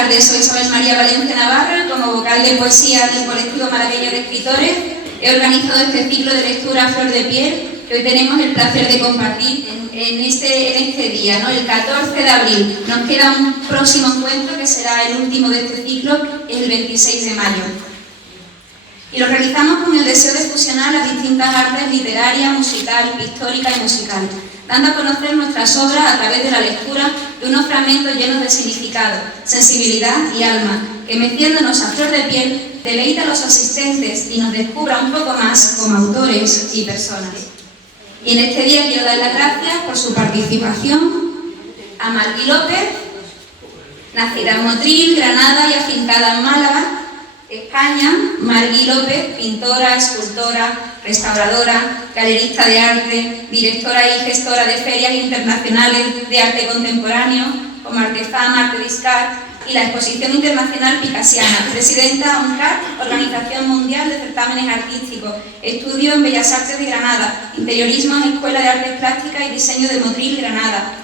tardes, soy Isabel María Valencia Navarro y como vocal de poesía del colectivo malagueño de escritores he organizado este ciclo de lectura a flor de piel que hoy tenemos el placer de compartir en este día, ¿no? El 14 de abril. Nos queda un próximo encuentro que será el último de este ciclo, el 26 de mayo. Y lo realizamos con el deseo de fusionar las distintas artes literaria, musical, pictórica y musical, dando a conocer nuestras obras a través de la lectura de unos fragmentos llenos de significado, sensibilidad y alma, que meciéndonos a flor de piel, deleita a los asistentes y nos descubra un poco más como autores y personas. Y en este día quiero dar las gracias por su participación a Margui López, nacida en Motril, Granada y afincada en Málaga, España. Margui López, pintora, escultora, restauradora, galerista de arte, directora y gestora de ferias internacionales de arte contemporáneo, como Artefam, Arte Discar y la Exposición Internacional Picasiana, presidenta UNCAR, Organización Mundial de Certámenes Artísticos, estudio en Bellas Artes de Granada, interiorismo en Escuela de Artes Plásticas y Diseño de Motril, Granada,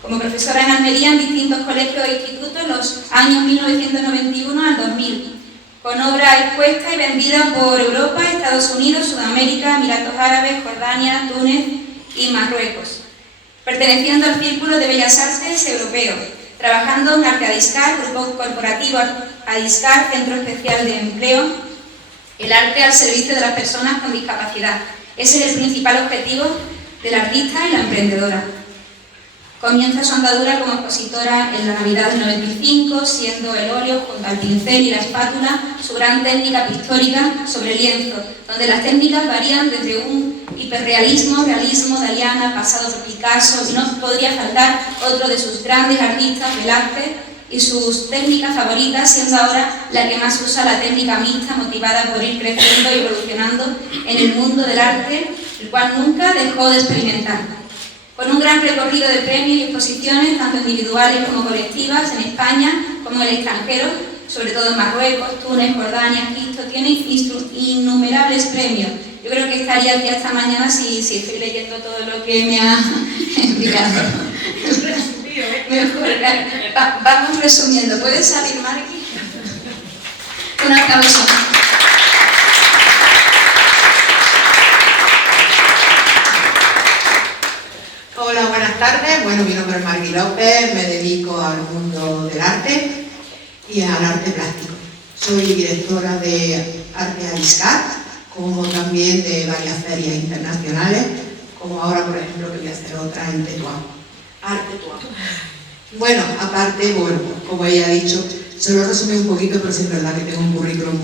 como profesora en Almería en distintos colegios e institutos los años 1991 al 2000, con obra expuesta y vendida por Europa, Estados Unidos, Sudamérica, Emiratos Árabes, Jordania, Túnez y Marruecos, perteneciendo al Círculo de Bellas Artes Europeo, trabajando en Arte Adiscar, Grupo Corporativo Adiscar, Centro Especial de Empleo, el arte al servicio de las personas con discapacidad. Ese es el principal objetivo del artista y la emprendedora. Comienza su andadura como expositora en la Navidad del 95, siendo el óleo junto al pincel y la espátula su gran técnica pictórica sobre lienzo, donde las técnicas varían desde un hiperrealismo, realismo, Daliana, pasado por Picasso, y no podría faltar otro de sus grandes artistas, Velázquez, y sus técnicas favoritas, siendo ahora la que más usa la técnica mixta, motivada por ir creciendo y evolucionando en el mundo del arte, el cual nunca dejó de experimentar. Con un gran recorrido de premios y exposiciones, tanto individuales como colectivas, en España como en el extranjero, sobre todo en Marruecos, Túnez, Jordania, Egipto, tiene innumerables premios. Yo creo que estaría aquí hasta mañana si estoy leyendo todo lo que me ha enviado. Vamos resumiendo. ¿Puedes salir, Margui? Un aplauso. Hola, buenas tardes. Bueno, mi nombre es Margui López, me dedico al mundo del arte y al arte plástico. Soy directora de Arte Adiscar, como también de varias ferias internacionales, como ahora, por ejemplo, que voy a hacer otra en Tetuán. Arte Tetuán. Bueno, aparte, bueno, como ella ha dicho, se lo resumí un poquito, pero sí es verdad que tengo un currículum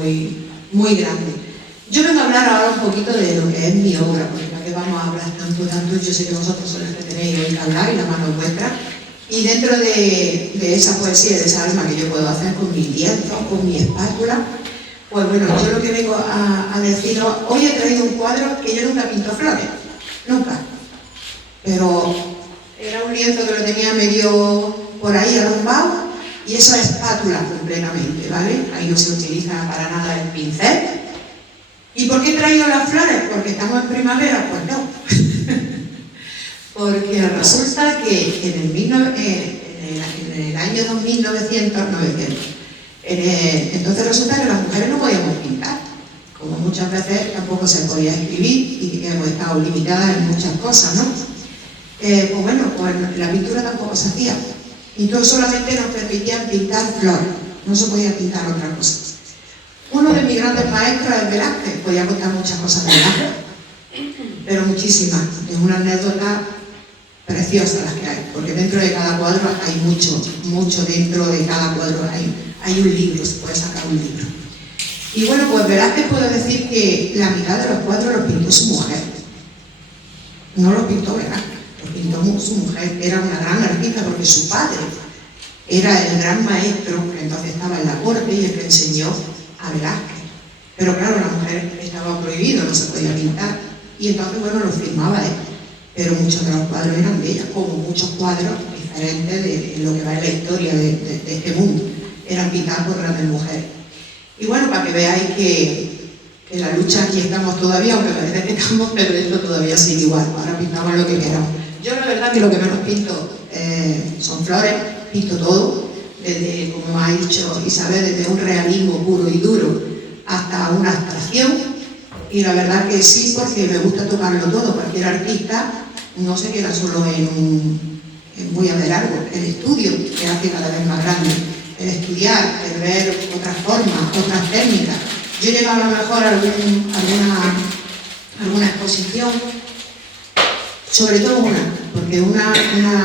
muy grande. Yo vengo a hablar ahora un poquito de lo que es mi obra, porque para qué vamos a hablar tanto, yo sé que vosotros sois los que tenéis hoy que hablar y la mano es vuestra. Y dentro de esa poesía, de esa alma que yo puedo hacer con mi lienzo, con mi espátula, pues bueno, yo lo que vengo a deciros, hoy he traído un cuadro que yo nunca pinto flores, nunca. Pero era un lienzo que lo tenía medio por ahí arrumbado y eso es espátula completamente, ¿vale? Ahí no se utiliza para nada el pincel. ¿Y por qué he traído las flores? ¿Porque estamos en primavera? Pues no. Porque resulta que en el año 1900, entonces resulta que las mujeres no podíamos pintar. Como muchas veces tampoco se podía escribir y hemos estado limitadas en muchas cosas, ¿no? Pues bueno, pues la pintura tampoco se hacía. Entonces solamente nos permitían pintar flores, no se podía pintar otra cosa. Uno de mis grandes maestros es Velázquez, podía contar muchas cosas de Velázquez, pero muchísimas. Es una anécdota preciosa las que hay, porque dentro de cada cuadro hay mucho dentro de cada cuadro, hay un libro, se puede sacar un libro. Y bueno, pues Velázquez puedo decir que la mitad de los cuadros los pintó su mujer, no los pintó Velázquez, los pintó su mujer, era una gran artista porque su padre era el gran maestro, que entonces estaba en la corte y el que enseñó a Velázquez. Pero claro, la mujer estaba prohibido, no se podía pintar, y entonces bueno, lo firmaba él. Pero muchos de los cuadros eran de ella, como muchos cuadros diferentes de lo que va en la historia de este mundo, eran pintados por grandes mujeres. Y bueno, para que veáis que la lucha aquí estamos todavía, aunque parece que estamos, pero esto todavía sigue igual, ahora pintamos lo que queramos. Yo la verdad que lo que menos pinto son flores, pinto todo, desde, como ha dicho Isabel, desde un realismo puro y duro hasta una abstracción, y la verdad que sí, porque me gusta tocarlo todo. Cualquier artista no se queda solo voy a ver algo, el estudio que hace cada vez más grande, el estudiar, el ver otras formas, otras técnicas. Yo llevaba a lo mejor alguna exposición, sobre todo porque una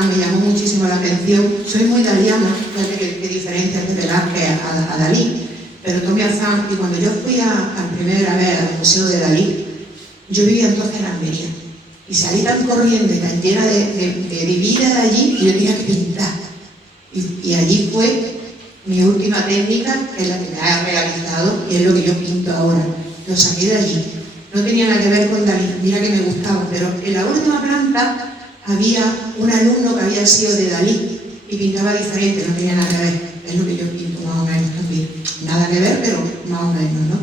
me llamó muchísimo la atención. Soy muy daliana, fíjate qué diferencia de Velázquez a Dalí, pero tomé afán, y cuando yo fui a primera vez al Museo de Dalí, yo vivía entonces en Almería, y salí tan corriente, tan llena de vida de allí, y yo tenía que pintar. Y allí fue mi última técnica, que es la que me ha realizado, y es lo que yo pinto ahora. Lo saqué de allí. No tenía nada que ver con Dalí, mira que me gustaba, pero en la última planta había un alumno que había sido de Dalí y pintaba diferente, no tenía nada que ver. Es lo que yo pinto más o menos también. Nada que ver, pero más o menos, ¿no?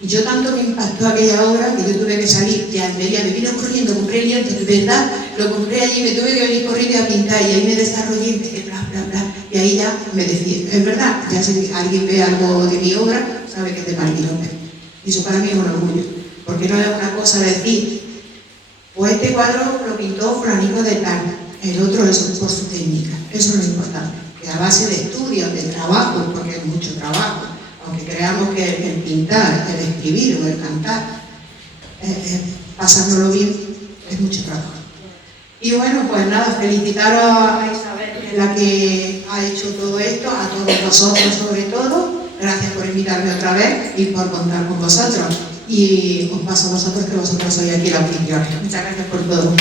Y yo tanto me impactó aquella obra que yo tuve que salir de Almería, me vino corriendo, compré el lienzo, de verdad, lo compré allí, me tuve que venir corriendo a pintar, y ahí me desarrollé, empecé bla, bla, bla, y ahí ya me decía, es verdad, ya si alguien ve algo de mi obra, sabe que es de Marilón. Y eso para mí es un orgullo, porque no es una cosa decir, pues este cuadro lo pintó fulanito de tal, el otro es por su técnica. Eso es lo importante, que a base de estudios, de trabajo, porque es mucho trabajo, aunque creamos que el pintar, el escribir o el cantar, pasándolo bien, es mucho trabajo. Y bueno, pues nada, felicitaros a Isabel, que es la que ha hecho todo esto, a todos vosotros sobre todo. Gracias por invitarme otra vez y por contar con vosotros. Y os paso a vosotros, que vosotros sois aquí la anfitriona. Muchas gracias por todo.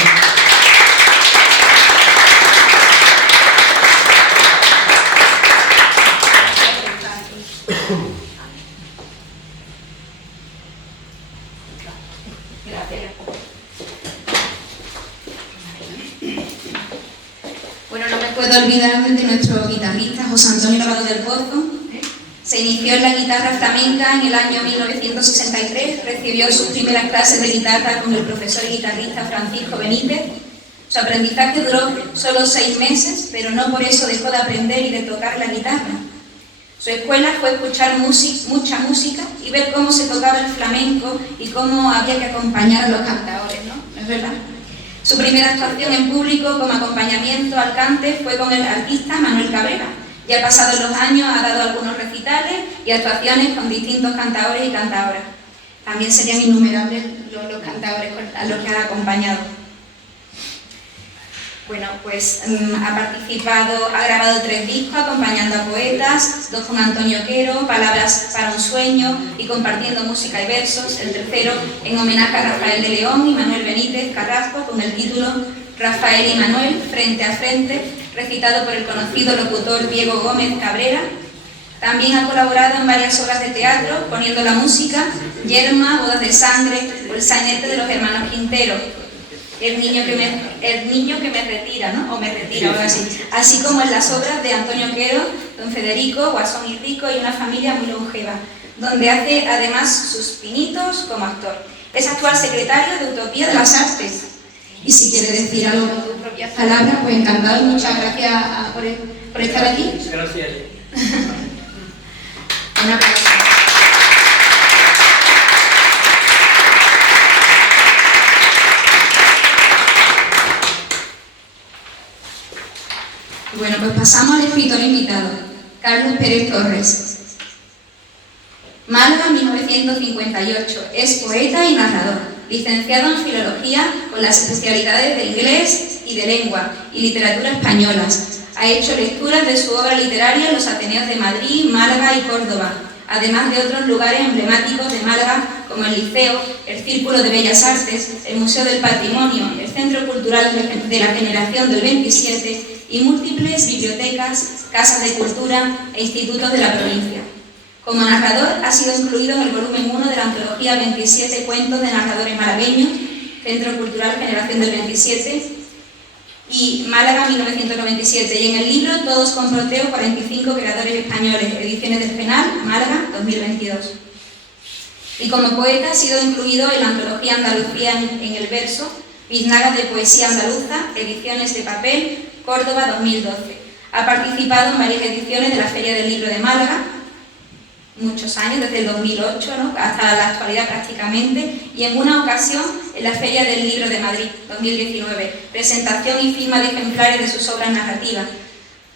Bueno, no me puedo olvidar de nuestro guitarrista José Antonio Lavado del Pozo. Se inició en la guitarra flamenca en el año 1963, recibió sus primeras clases de guitarra con el profesor y guitarrista Francisco Benítez. Su aprendizaje duró solo 6 meses, pero no por eso dejó de aprender y de tocar la guitarra. Su escuela fue escuchar mucha música y ver cómo se tocaba el flamenco y cómo había que acompañar a los cantadores, ¿no? ¿No es verdad? Su primera actuación en público como acompañamiento al cante fue con el artista Manuel Cabrera. Ya pasados los años ha dado algunos recitales y actuaciones con distintos cantadores y cantadoras. También serían innumerables los cantadores a los que ha acompañado. Bueno, pues ha grabado 3 discos acompañando a poetas, 2 con Antonio Quero, Palabras para un sueño y compartiendo música y versos, el tercero en homenaje a Rafael de León y Manuel Benítez Carrasco con el título Rafael y Manuel, frente a frente, recitado por el conocido locutor Diego Gómez Cabrera. También ha colaborado en varias obras de teatro, poniendo la música Yerma, Bodas de Sangre o el sainete de los hermanos Quintero, el niño que me retira, ¿no? O me retira, ahora sí. Así como en las obras de Antonio Quero, Don Federico, Guasón y Rico y una familia muy longeva, donde hace además sus pinitos como actor. Es actual secretario de Utopía de las Artes. Y si quiere decir algo con tus propias palabras, pues encantado y muchas gracias por estar aquí. Gracias. Un aplauso. Bueno, pues pasamos al escritor invitado, Carlos Pérez Torres. Málaga, 1958. Es poeta y narrador. Licenciado en Filología con las especialidades de Inglés y de Lengua y Literatura Españolas. Ha hecho lecturas de su obra literaria en los Ateneos de Madrid, Málaga y Córdoba, además de otros lugares emblemáticos de Málaga como el Liceo, el Círculo de Bellas Artes, el Museo del Patrimonio, el Centro Cultural de la Generación del 27 y múltiples bibliotecas, casas de cultura e institutos de la provincia. Como narrador ha sido incluido en el volumen 1 de la antología 27 cuentos de narradores malagueños, Centro Cultural Generación del 27 y Málaga 1997, y en el libro Todos con Proteo, 45 creadores españoles, Ediciones del Penal, Málaga 2022. Y como poeta ha sido incluido en la antología Andalucía en el verso, Biznagas de Poesía Andaluza, Ediciones de Papel, Córdoba 2012. Ha participado en varias ediciones de la Feria del Libro de Málaga, muchos años, desde el 2008, ¿no?, hasta la actualidad prácticamente, y en una ocasión en la Feria del Libro de Madrid, 2019, presentación y firma de ejemplares de sus obras narrativas.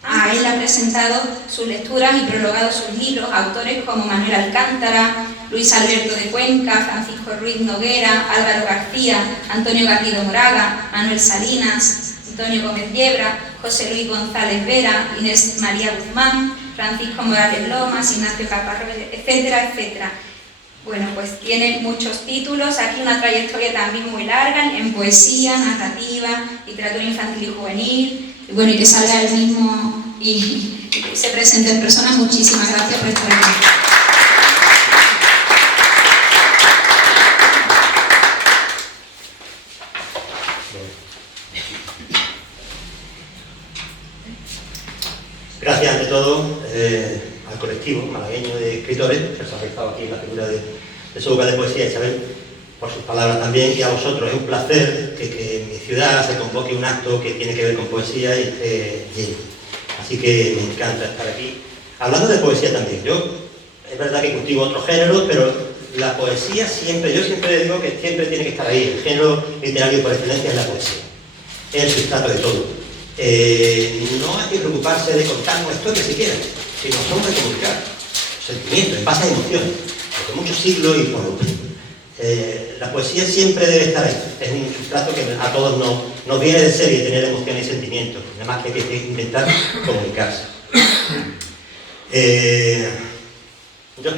A él ha presentado sus lecturas y prologado sus libros autores como Manuel Alcántara, Luis Alberto de Cuenca, Francisco Ruiz Noguera, Álvaro García, Antonio Garrido Moraga, Manuel Salinas, Antonio Gómez Yebra, José Luis González Vera, Inés María Guzmán, Francisco Morales Lomas, Ignacio Caparrós, etcétera, etcétera. Bueno, pues tiene muchos títulos, aquí una trayectoria también muy larga en poesía, narrativa, literatura infantil y juvenil, y bueno, y que salga él mismo y que se presente en persona. Muchísimas gracias por estar aquí. Gracias ante todo al colectivo malagueño de escritores, personalizado aquí en la figura de su vocal de poesía, Isabel, por sus palabras también, y a vosotros. Es un placer que en mi ciudad se convoque un acto que tiene que ver con poesía y esté lleno. Así que me encanta estar aquí. Hablando de poesía también, yo es verdad que cultivo otros géneros, pero la poesía siempre, yo siempre digo que siempre tiene que estar ahí. El género literario por excelencia es la poesía. Es el sustrato de todo. No hay que preocuparse de contar una historia siquiera, sino solo de comunicar sentimientos, en base a emociones, porque muchos siglos y por la poesía siempre debe estar ahí. Es un sustrato que a todos nos viene de ser y de tener emociones y sentimientos, además que hay que intentar comunicarse. Yo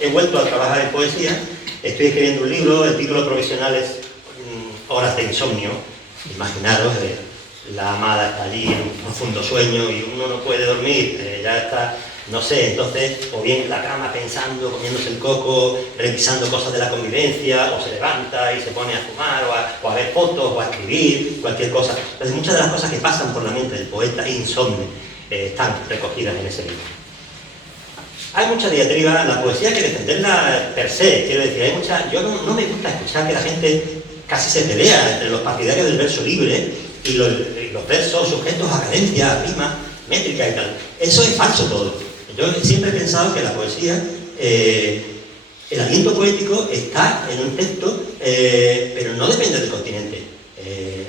he vuelto a trabajar en poesía, estoy escribiendo un libro, el título provisional es Horas de insomnio. Imaginaros, la amada está allí en un profundo sueño y uno no puede dormir, ya está, no sé, entonces, o bien en la cama pensando, comiéndose el coco, revisando cosas de la convivencia, o se levanta y se pone a fumar, o a ver fotos, o a escribir, cualquier cosa. Entonces, muchas de las cosas que pasan por la mente del poeta insomne están recogidas en ese libro. Hay mucha diatriba, la poesía hay que defenderla per se, quiero decir, hay mucha, yo no me gusta escuchar que la gente casi se pelea entre los partidarios del verso libre y los versos sujetos a cadencia, a rima, métrica y tal. Eso es falso todo. Yo siempre he pensado que la poesía, el aliento poético está en un texto, pero no depende del continente.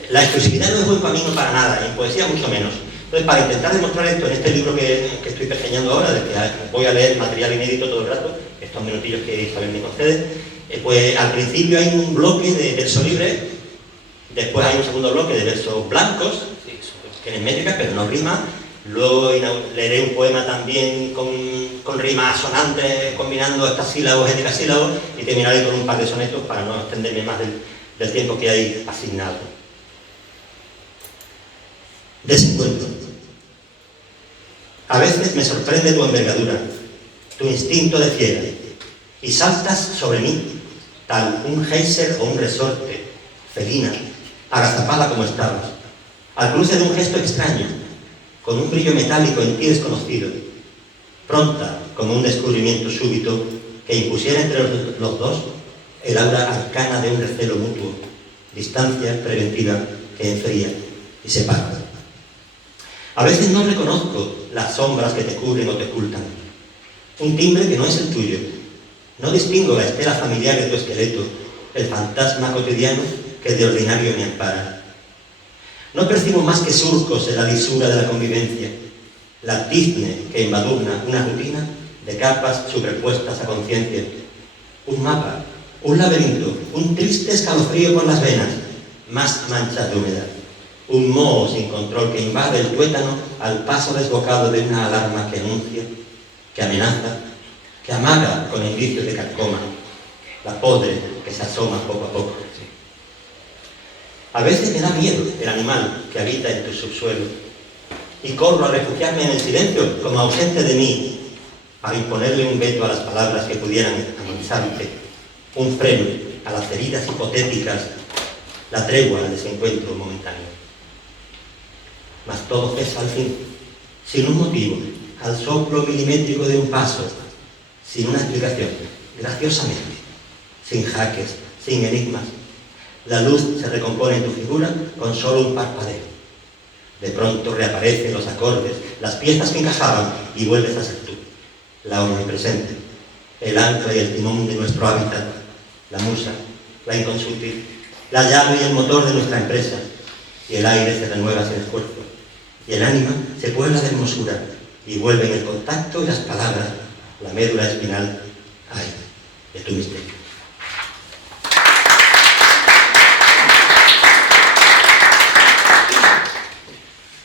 La exclusividad no es buen camino para nada, y en poesía mucho menos. Entonces, para intentar demostrar esto en este libro que estoy pergeñando ahora, del que voy a leer material inédito todo el rato, estos minutillos que Isabel me concede, pues al principio hay un bloque de verso libre. Después hay un segundo bloque de versos blancos, que tienen métrica, pero no rima. Luego leeré un poema también con rimas sonantes, combinando estas sílabos y decasílabos, y terminaré con un par de sonetos para no extenderme más del tiempo que hay asignado. Desencuentro. A veces me sorprende tu envergadura, tu instinto de fiera, y saltas sobre mí, tal un geyser o un resorte, felina, agazapada como estabas, al cruce de un gesto extraño, con un brillo metálico en ti desconocido, pronta como un descubrimiento súbito que impusiera entre los dos el aura arcana de un recelo mutuo, distancia preventiva que enfría y separa. A veces no reconozco las sombras que te cubren o te ocultan, un timbre que no es el tuyo, no distingo la estela familiar de tu esqueleto, el fantasma cotidiano que de ordinario me ampara. No percibo más que surcos en la lisura de la convivencia, la tizne que embadurna una rutina de capas superpuestas a conciencia, un mapa, un laberinto, un triste escalofrío por las venas, más manchas de humedad, un moho sin control que invade el tuétano al paso desbocado de una alarma que anuncia, que amenaza, que amaga con indicios de carcoma, la podre que se asoma poco a poco. A veces me da miedo el animal que habita en tu subsuelo y corro a refugiarme en el silencio como ausente de mí para imponerle un veto a las palabras que pudieran amansarte, un freno a las heridas hipotéticas, la tregua al desencuentro momentáneo. Mas todo cesa al fin, sin un motivo, al soplo milimétrico de un paso, sin una explicación, graciosamente, sin jaques, sin enigmas. La luz se recompone en tu figura con solo un parpadeo. De pronto reaparecen los acordes, las piezas que encajaban y vuelves a ser tú, la omnipresente, el ancla y el timón de nuestro hábitat, la musa, la inconsútil, la llave y el motor de nuestra empresa, y el aire se renueva sin esfuerzo, y el ánima se puebla de hermosura, y vuelven el contacto y las palabras, la médula espinal, ay, de tu misterio.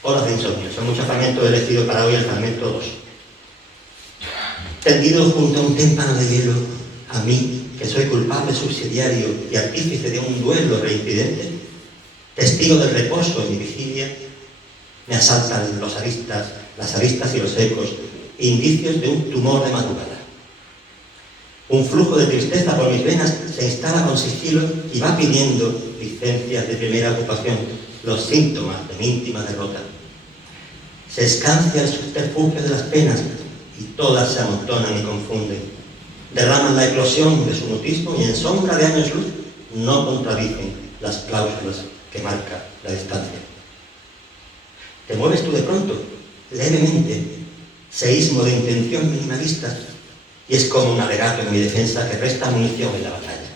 Horas de insomnio, son muchos fragmentos elegidos para hoy, el fragmento 2. Tendido junto a un témpano de hielo, a mí, que soy culpable subsidiario y artífice de un duelo reincidente, testigo del reposo en mi vigilia, me asaltan las aristas y los ecos, indicios de un tumor de madrugada. Un flujo de tristeza por mis venas se instala con sigilo y va pidiendo licencias de primera ocupación, los síntomas de mi íntima derrota. Se escancia el subterfugio de las penas y todas se amontonan y confunden. Derraman la eclosión de su mutismo y en sombra de años luz no contradicen las cláusulas que marca la distancia. Te mueves tú de pronto, levemente, seísmo de intención minimalista, y es como un alegato en mi defensa que resta munición en la batalla.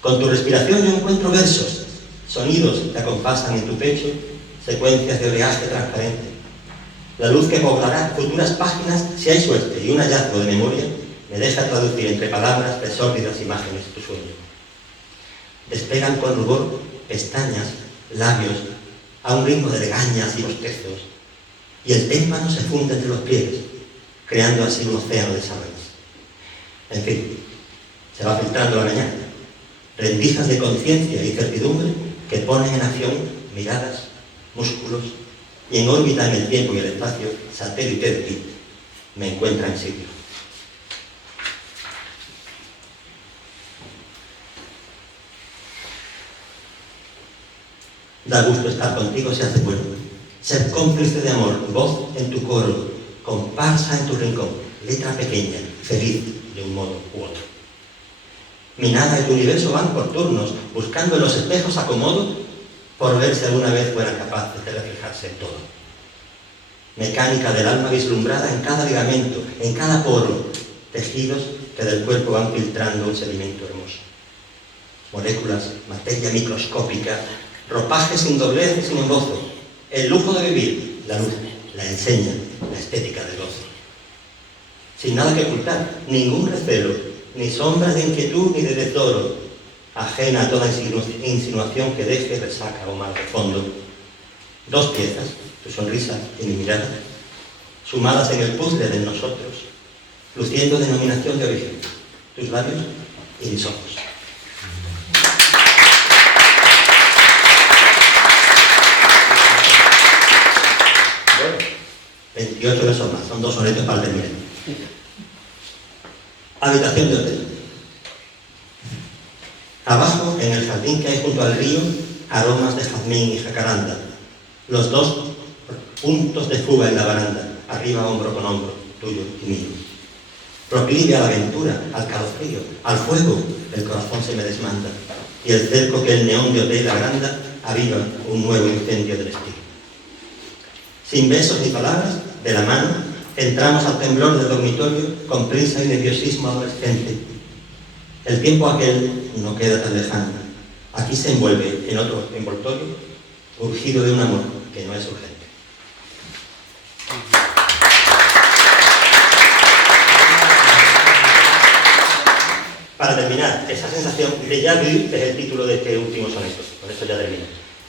Con tu respiración yo encuentro versos, sonidos que acompasan en tu pecho, secuencias de oleaje transparente. La luz que poblará futuras páginas, si hay suerte, y un hallazgo de memoria, me deja traducir entre palabras de sórdidas imágenes tu sueño. Despegan con rubor pestañas, labios, a un ritmo de legañas y bostezos, y el témpano se funde entre los pliegues, creando así un océano de sábanas. En fin, se va filtrando la mañana, rendijas de conciencia y certidumbre que ponen en acción miradas, músculos, y en órbita en el tiempo y el espacio, satélite de ti, me encuentra en sitio. Da gusto estar contigo, se hace bueno. Ser cómplice de amor, voz en tu coro, comparsa en tu rincón, letra pequeña, feliz de un modo u otro. Mi nada y tu universo van por turnos, buscando en los espejos acomodo, por ver si alguna vez fueran capaces de reflejarse en todo. Mecánica del alma vislumbrada en cada ligamento, en cada poro, tejidos que del cuerpo van filtrando un sedimento hermoso. Moléculas, materia microscópica, ropaje sin doblez y sin embozo, el lujo de vivir, la luz, la enseña, la estética del gozo. Sin nada que ocultar, ningún recelo, ni sombras de inquietud ni de desloro, ajena a toda insinuación que deje resaca o mal de fondo. Dos piezas, tu sonrisa y mi mirada, sumadas en el puzzle de nosotros, luciendo denominación de origen, tus labios y mis ojos. Bueno, 28 versos más, son 2 sonetos para terminar. Habitación de hotel. Abajo, en el jardín que hay junto al río, aromas de jazmín y jacaranda. Los dos puntos de fuga en la baranda, arriba hombro con hombro, tuyo y mío. Proclive a la aventura, al calofrío, al fuego, el corazón se me desmanda, y el cerco que el neón de hotel agranda aviva un nuevo incendio del estilo. Sin besos ni palabras, de la mano, entramos al temblor del dormitorio con prisa y nerviosismo adolescente. El tiempo aquel no queda tan lejano. Aquí se envuelve en otro envoltorio, urgido de un amor que no es urgente. Para terminar, esa sensación de déjà vu es el título de este último soneto, con esto ya termino.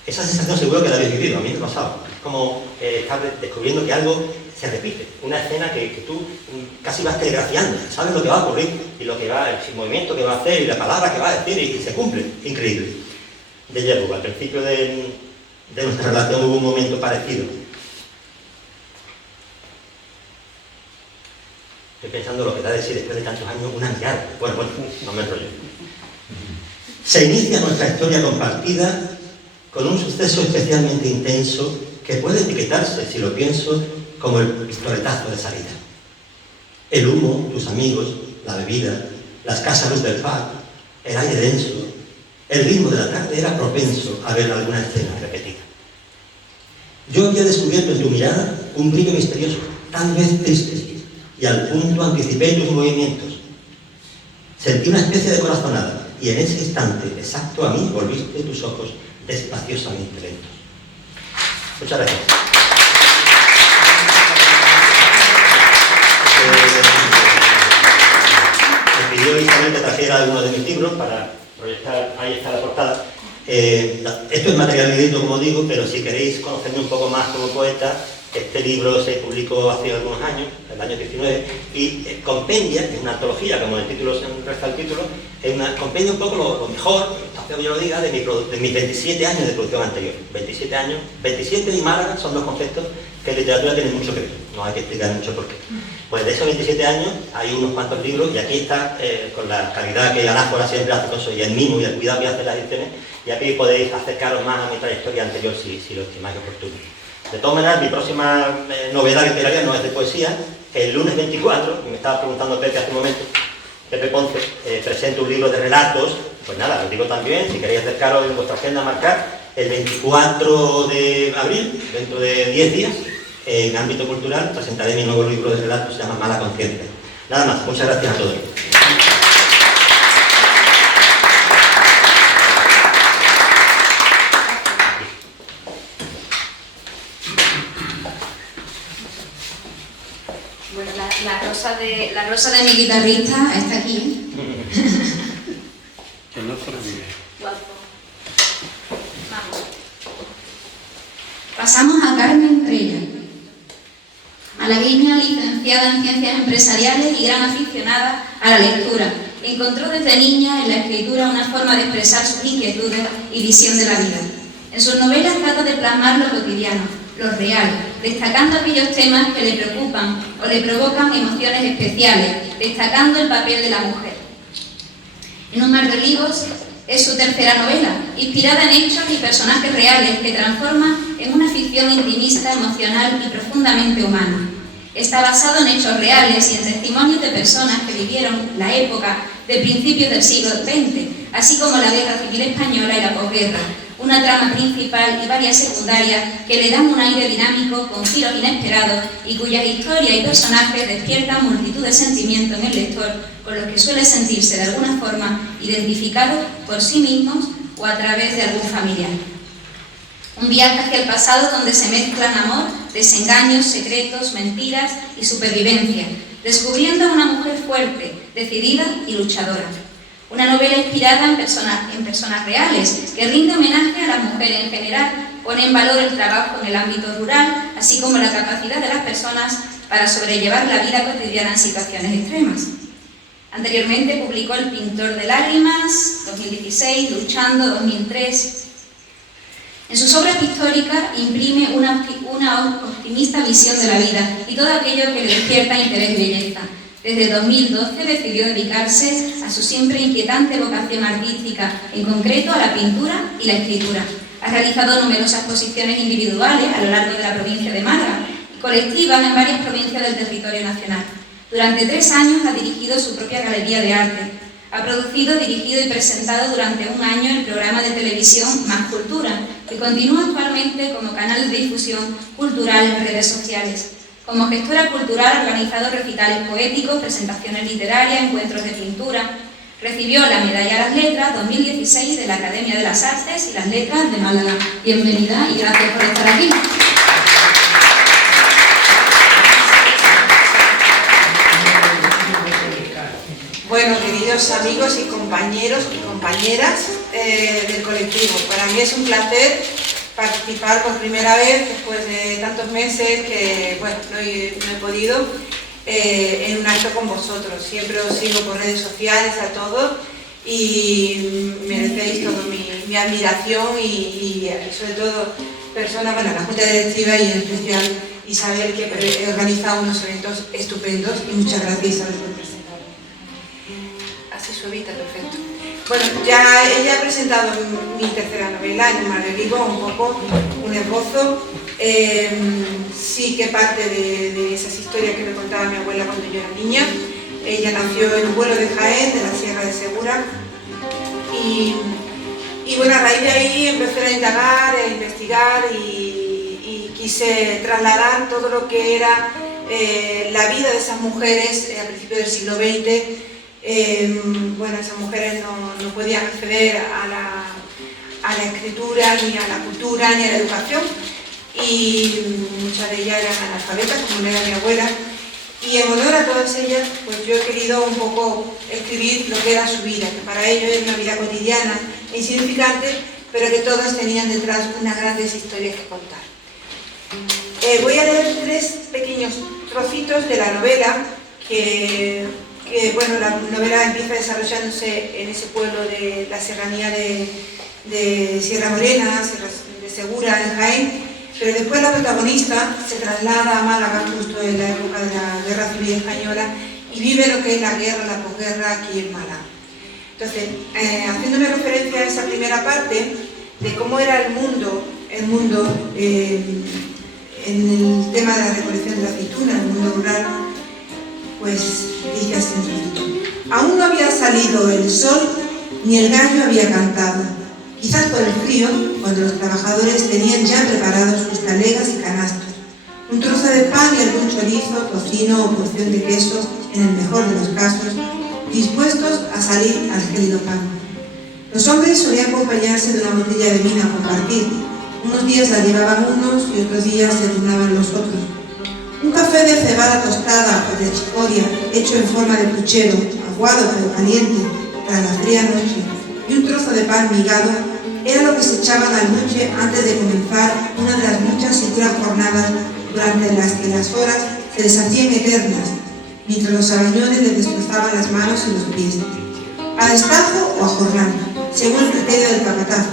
Esa sensación seguro que la habéis vivido, a mí me ha pasado. Es como estar descubriendo que algo se repite, una escena que tú casi vas telegrafiando, sabes lo que va a ocurrir y lo que va, el movimiento que va a hacer y la palabra que va a decir y se cumple, increíble. Déjà vu, al principio de nuestra relación hubo un momento parecido. Estoy pensando lo que da de decir después de tantos años una mirada. Bueno, no me enrollo. Se inicia nuestra historia compartida con un suceso especialmente intenso que puede etiquetarse, si lo pienso, como el pistoletazo de salida. El humo, tus amigos, la bebida, la escasa luz del faro, el aire denso, el ritmo de la tarde era propenso a ver alguna escena repetida. Yo había descubierto en tu mirada un brillo misterioso, tal vez triste, y al punto anticipé tus movimientos. Sentí una especie de corazonada, y en ese instante exacto a mí volviste tus ojos despaciosamente lentos. Muchas gracias. Me pidió Isabel que trajera uno de mis libros para proyectar, ahí está la portada. Esto es material inédito, como digo, pero si queréis conocerme un poco más como poeta, este libro se publicó hace algunos años, el año 19, y compendia, que es una antología, como el título se resta el título, compendia un poco lo mejor, que yo lo diga, de mis 27 años de producción anterior. 27 años, 27 y Málaga son dos conceptos que en literatura tienen mucho que ver, no hay que explicar mucho por qué. Pues de esos 27 años hay unos cuantos libros, y aquí está, con la calidad que Anáfora siempre hace con eso, y el mimo y el cuidado que hace las ediciones, y aquí podéis acercaros más a mi trayectoria anterior si lo estimáis oportuno. De todas maneras, mi próxima novedad literaria no es de poesía. El lunes 24, y me estaba preguntando Pepe hace un momento, Pepe Ponce, presento un libro de relatos. Pues nada, os digo también, si queréis acercaros en vuestra agenda a marcar, el 24 de abril, dentro de 10 días, en ámbito cultural, presentaré mi nuevo libro de relatos, se llama Mala Conciencia. Nada más, muchas gracias a todos. Bueno, la rosa de mi guitarrista está aquí. Que no sobrevive. Guapo. Vamos. Pasamos a Carmen Trella, malagueña licenciada en Ciencias Empresariales y gran aficionada a la lectura. Encontró desde niña en la escritura una forma de expresar sus inquietudes y visión de la vida. En sus novelas trata de plasmar lo cotidiano, lo real, destacando aquellos temas que le preocupan o le provocan emociones especiales, destacando el papel de la mujer. En un mar de olivos es su tercera novela, inspirada en hechos y personajes reales que transforma en una ficción intimista, emocional y profundamente humana. Está basado en hechos reales y en testimonios de personas que vivieron la época de principios del siglo XX, así como la Guerra Civil Española y la posguerra, una trama principal y varias secundarias que le dan un aire dinámico con giros inesperados y cuyas historias y personajes despiertan multitud de sentimientos en el lector, con los que suele sentirse de alguna forma identificado por sí mismos o a través de algún familiar. Un viaje hacia el pasado donde se mezclan amor, desengaños, secretos, mentiras y supervivencia, descubriendo a una mujer fuerte, decidida y luchadora. Una novela inspirada en personas reales, que rinde homenaje a la mujer en general, pone en valor el trabajo en el ámbito rural, así como la capacidad de las personas para sobrellevar la vida cotidiana en situaciones extremas. Anteriormente publicó El pintor de lágrimas, 2016, Luchando, 2003. En sus obras pictóricas imprime una optimista visión de la vida y todo aquello que le despierta interés y belleza. Desde 2012 decidió dedicarse a su siempre inquietante vocación artística, en concreto a la pintura y la escritura. Ha realizado numerosas exposiciones individuales a lo largo de la provincia de Málaga y colectivas en varias provincias del territorio nacional. Durante 3 años ha dirigido su propia galería de arte. Ha producido, dirigido y presentado durante 1 año el programa de televisión Más Cultura, que continúa actualmente como canal de difusión cultural en redes sociales. Como gestora cultural ha organizado recitales poéticos, presentaciones literarias, encuentros de pintura. Recibió la Medalla a las Letras 2016 de la Academia de las Artes y las Letras de Málaga. Bienvenida y gracias por estar aquí. Bueno, queridos amigos y compañeros y compañeras del colectivo, para mí es un placer participar por primera vez después de tantos meses que, bueno, no he podido en un acto con vosotros. Siempre os sigo por redes sociales a todos y merecéis toda mi admiración y sobre todo personas, bueno, la Junta Directiva y en especial Isabel, que organiza unos eventos estupendos, y muchas gracias, Isabel, por presentarme. Así suavita, perfecto. Bueno, ya ella ha presentado mi tercera novela, En un mar de olivos, un poco un esbozo. Sí que parte de esas historias que me contaba mi abuela cuando yo era niña. Ella nació en un pueblo de Jaén, de la Sierra de Segura, y bueno, a raíz de ahí empecé a indagar, a investigar y quise trasladar todo lo que era la vida de esas mujeres a principios del siglo XX. Bueno, esas mujeres no podían acceder a la escritura, ni a la cultura, ni a la educación, y muchas de ellas eran analfabetas, como era mi abuela. Y en honor a todas ellas, pues yo he querido un poco escribir lo que era su vida, que para ellos era una vida cotidiana e insignificante, pero que todas tenían detrás unas grandes historias que contar. Voy a leer 3 pequeños trocitos de la novela, que bueno, la novela empieza desarrollándose en ese pueblo de la serranía de Sierra Morena, de Segura, en Jaén, pero después la protagonista se traslada a Málaga justo en la época de la Guerra Civil Española y vive lo que es la guerra, la posguerra aquí en Málaga. Entonces, haciéndome referencia a esa primera parte de cómo era el mundo en el tema de la recolección de la aceituna, el mundo rural, pues dice así un trocito. Aún no había salido el sol ni el gallo había cantado. Quizás por el frío, cuando los trabajadores tenían ya preparados sus talegas y canastos, un trozo de pan y algún chorizo, tocino o porción de queso, en el mejor de los casos, dispuestos a salir al gélido campo. Los hombres solían acompañarse de una botella de vino a compartir. Unos días la llevaban unos y otros días se turnaban los otros. Un café de cebada tostada o de chicoria, hecho en forma de puchero, aguado pero caliente, para la fría noche, y un trozo de pan migado, era lo que se echaban al buche antes de comenzar una de las muchas y duras jornadas durante las que las horas se deshacían eternas, mientras los sabañones les destrozaban las manos y los pies. A destajo o a jornal, según el criterio del capataz,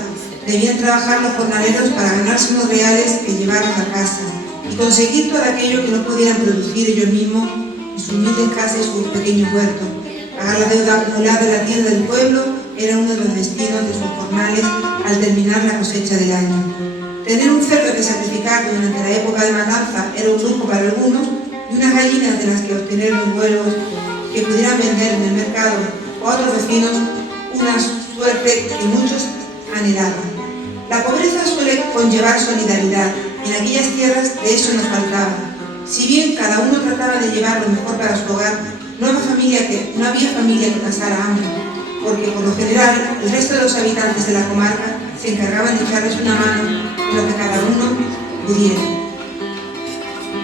debían trabajar los jornaleros para ganarse unos reales que llevaron a casa y conseguir todo aquello que no pudieran producir ellos mismos en sus humildes casas y sus pequeños huertos. Pagar la deuda acumulada en la tienda del pueblo era uno de los destinos de sus jornales al terminar la cosecha del año. Tener un cerdo que sacrificar durante la época de matanza era un lujo para algunos y unas gallinas de las que obtener los huevos que pudieran vender en el mercado o a otros vecinos, una suerte que muchos anhelaban. La pobreza suele conllevar solidaridad. En aquellas tierras de eso nos faltaba. Si bien cada uno trataba de llevar lo mejor para su hogar, no había familia que pasara hambre, porque por lo general el resto de los habitantes de la comarca se encargaban de echarles una mano en lo que cada uno pudiera.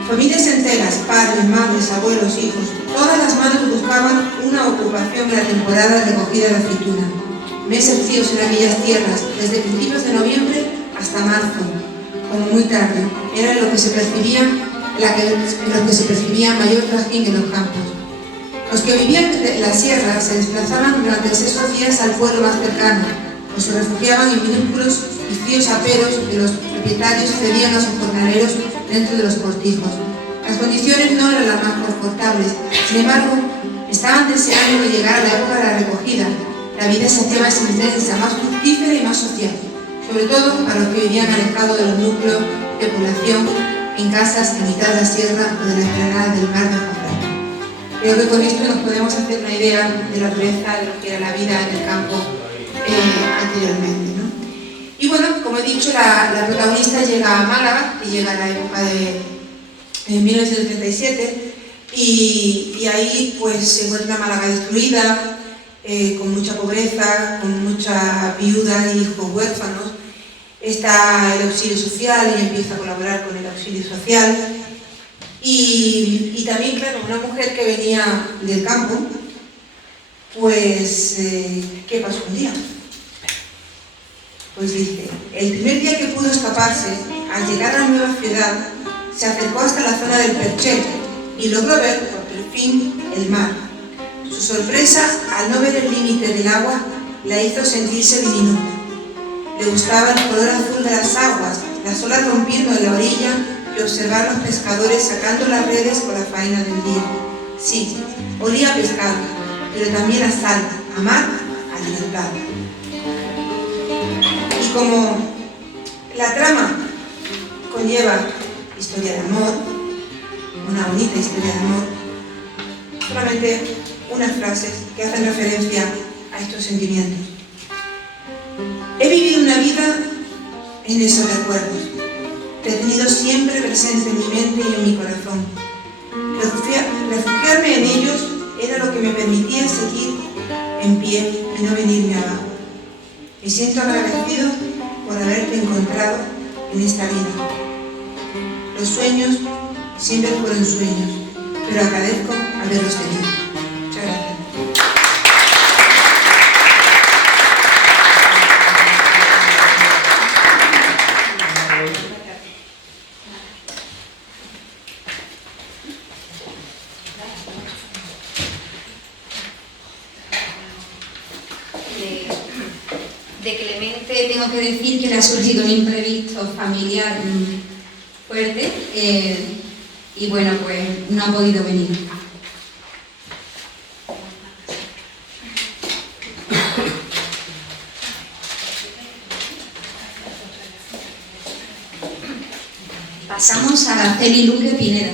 Familias enteras, padres, madres, abuelos, hijos, todas las manos buscaban una ocupación en la temporada de recogida de aceituna. Meses fríos en aquellas tierras, desde principios de noviembre hasta marzo, como muy tarde, era en lo que se percibía mayor trajín en los campos. Los que vivían en la sierra se desplazaban durante esos días al pueblo más cercano, o se refugiaban en minúsculos y fríos aperos que los propietarios cedían a sus jornaleros dentro de los cortijos. Las condiciones no eran las más confortables, sin embargo, estaban deseando que llegara la época de la recogida. La vida se hacía más intensa, más fructífera y más social, sobre todo para los que vivían alejados de los núcleos de población, en casas en mitad de la sierra o de la explanada del mar de Jafra. Creo que con esto nos podemos hacer una idea de la dureza de lo que era la vida en el campo anteriormente, ¿no? Y bueno, como he dicho, la protagonista llega a Málaga y llega a la época de 1937 y ahí pues se encuentra Málaga destruida, con mucha pobreza, con mucha viuda y hijos huérfanos. Está el auxilio social y empieza a colaborar con el auxilio social. Y también, claro, una mujer que venía del campo, pues, ¿qué pasó un día? Pues dice, el primer día que pudo escaparse, al llegar a la nueva ciudad, se acercó hasta la zona del Perchel y logró ver por fin el mar. Su sorpresa, al no ver el límite del agua, la hizo sentirse diminuta. Le gustaba el color azul de las aguas, las olas rompiendo en la orilla y observar a los pescadores sacando las redes con la faena del día. Sí, olía a pescado, pero también a sal, a mar, a libertad. Y como la trama conlleva historia de amor, una bonita historia de amor, solamente unas frases que hacen referencia a estos sentimientos. He vivido una vida en esos recuerdos. te he tenido siempre presente en mi mente y en mi corazón. Refugiarme en ellos era lo que me permitía seguir en pie y no venirme abajo. Me siento agradecido por haberte encontrado en esta vida. Los sueños siempre fueron sueños, pero agradezco haberlos tenido. Muchas gracias. De Clemente tengo que decir que le ha surgido un imprevisto familiar fuerte y bueno, pues no ha podido venir. Pasamos a Araceli Luque Pineda.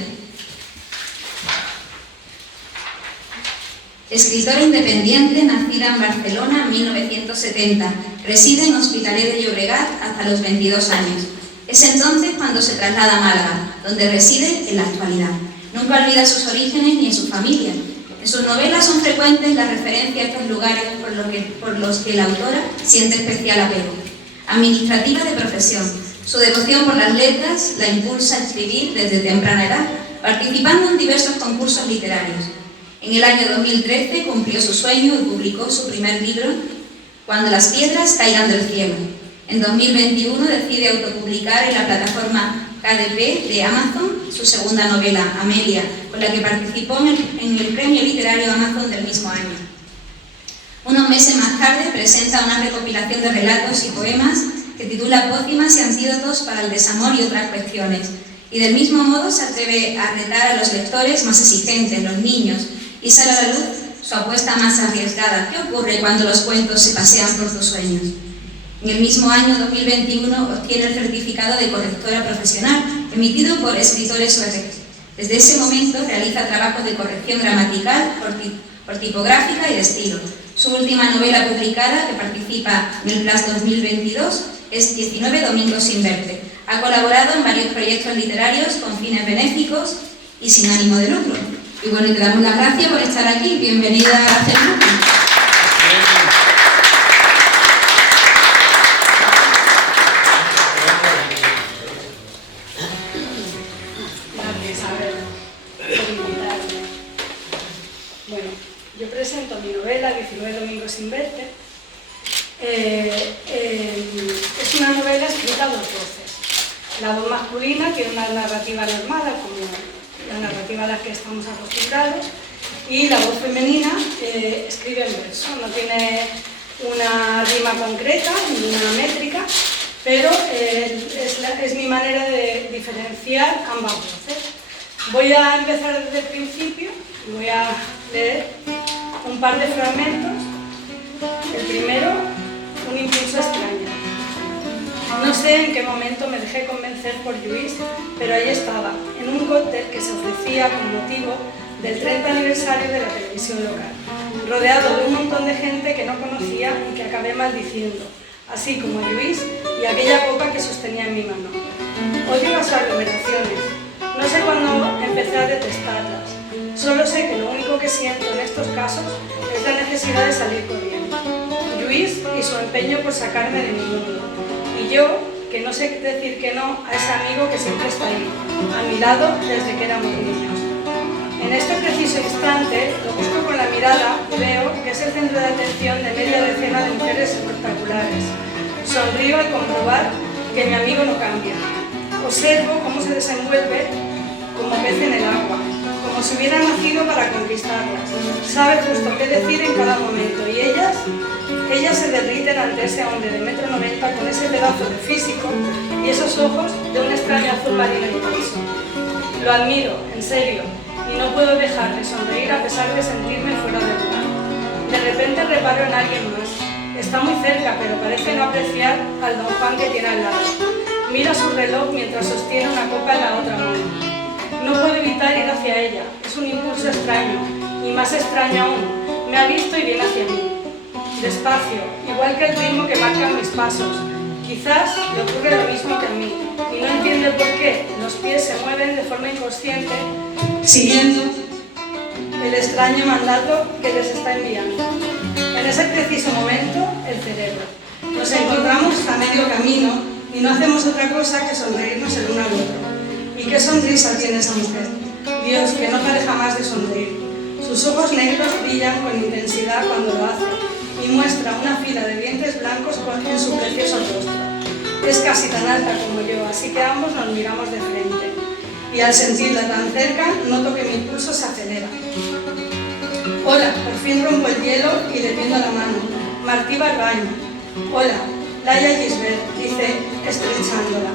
Escritora independiente, nacida en Barcelona en 1970, reside en Hospitalet de Llobregat hasta los 22 años. Es entonces cuando se traslada a Málaga, donde reside en la actualidad. Nunca olvida sus orígenes ni en su familia. En sus novelas son frecuentes las referencias a estos lugares por los que la autora siente especial apego. Administrativa de profesión, su devoción por las letras la impulsa a escribir desde temprana edad, participando en diversos concursos literarios. En el año 2013 cumplió su sueño y publicó su primer libro, Cuando las piedras caigan del cielo. En 2021 decide autopublicar en la plataforma KDP de Amazon su segunda novela, Amelia, con la que participó en el premio literario Amazon del mismo año. Unos meses más tarde presenta una recopilación de relatos y poemas que titula Pócimas y antídotos para el desamor y otras cuestiones. Y del mismo modo se atreve a retar a los lectores más exigentes, los niños, y sale a la luz su apuesta más arriesgada. ¿Qué ocurre cuando los cuentos se pasean por tus sueños? En el mismo año 2021 obtiene el certificado de correctora profesional, emitido por Escritores URC. Desde ese momento realiza trabajos de corrección gramatical, ortipográfica y de estilo. Su última novela publicada, que participa en el PLAS 2022, es 19 domingos sin verte. Ha colaborado en varios proyectos literarios con fines benéficos y sin ánimo de lucro. Y bueno, te damos las gracias por estar aquí. Bienvenida a Araceli Luque. Gracias, Abel, por invitarme. Bueno, yo presento mi novela 19 domingos sin verte. Es una novela escrita a dos voces. La voz masculina tiene una narrativa normada, como la narrativa a la que estamos acostumbrados, y la voz femenina escribe en verso. No tiene una rima concreta ni una métrica, pero es mi manera de diferenciar ambas voces. Voy a empezar desde el principio y voy a leer un par de fragmentos. El primero, un impulso extraño. No sé en qué momento me dejé convencer por Lluís, pero ahí estaba, en un cóctel que se ofrecía con motivo del 30 aniversario de la televisión local, rodeado de un montón de gente que no conocía y que acabé maldiciendo, así como Lluís y aquella copa que sostenía en mi mano. Odio las aglomeraciones. No sé cuándo empecé a detestarlas. Solo sé que lo único que siento en estos casos es la necesidad de salir corriendo. Lluís y su empeño por sacarme de mi mundo. Y yo, que no sé decir que no a ese amigo que siempre está ahí, a mi lado desde que éramos niños. En este preciso instante lo busco con la mirada y veo que es el centro de atención de media decena de mujeres espectaculares. Sonrío al comprobar que mi amigo no cambia. Observo cómo se desenvuelve como pez en el agua, como si hubiera nacido para conquistarlas. Sabe justo qué decir en cada momento y ellas se derriten ante ese hombre de 1,90 m con ese pedazo de físico y esos ojos de un extraño azul marino intenso. Lo admiro, en serio, y no puedo dejar de sonreír a pesar de sentirme fuera de lugar. De repente reparo en alguien más. Está muy cerca, pero parece no apreciar al don Juan que tiene al lado. Mira su reloj mientras sostiene una copa en la otra mano. No puedo evitar ir hacia ella. Es un impulso extraño, y más extraño aún. Me ha visto y viene hacia mí. Despacio, igual que el ritmo que marcan mis pasos. Quizás le ocurre lo mismo que a mí y no entiende por qué los pies se mueven de forma inconsciente siguiendo el extraño mandato que les está enviando. En ese preciso momento, el cerebro. Nos encontramos a medio camino y no hacemos otra cosa que sonreírnos el uno al otro. ¿Y qué sonrisa tiene esa mujer? Dios, que no para jamás de sonreír. Sus ojos negros brillan con intensidad cuando lo hace y muestra una fila de dientes blancos en su precioso rostro. Es casi tan alta como yo, así que ambos nos miramos de frente. Y al sentirla tan cerca, noto que mi pulso se acelera. Hola, por fin rompo el hielo y le tiendo la mano. Martí va al baño. Hola, Laia Gisbert, dice estrechándola.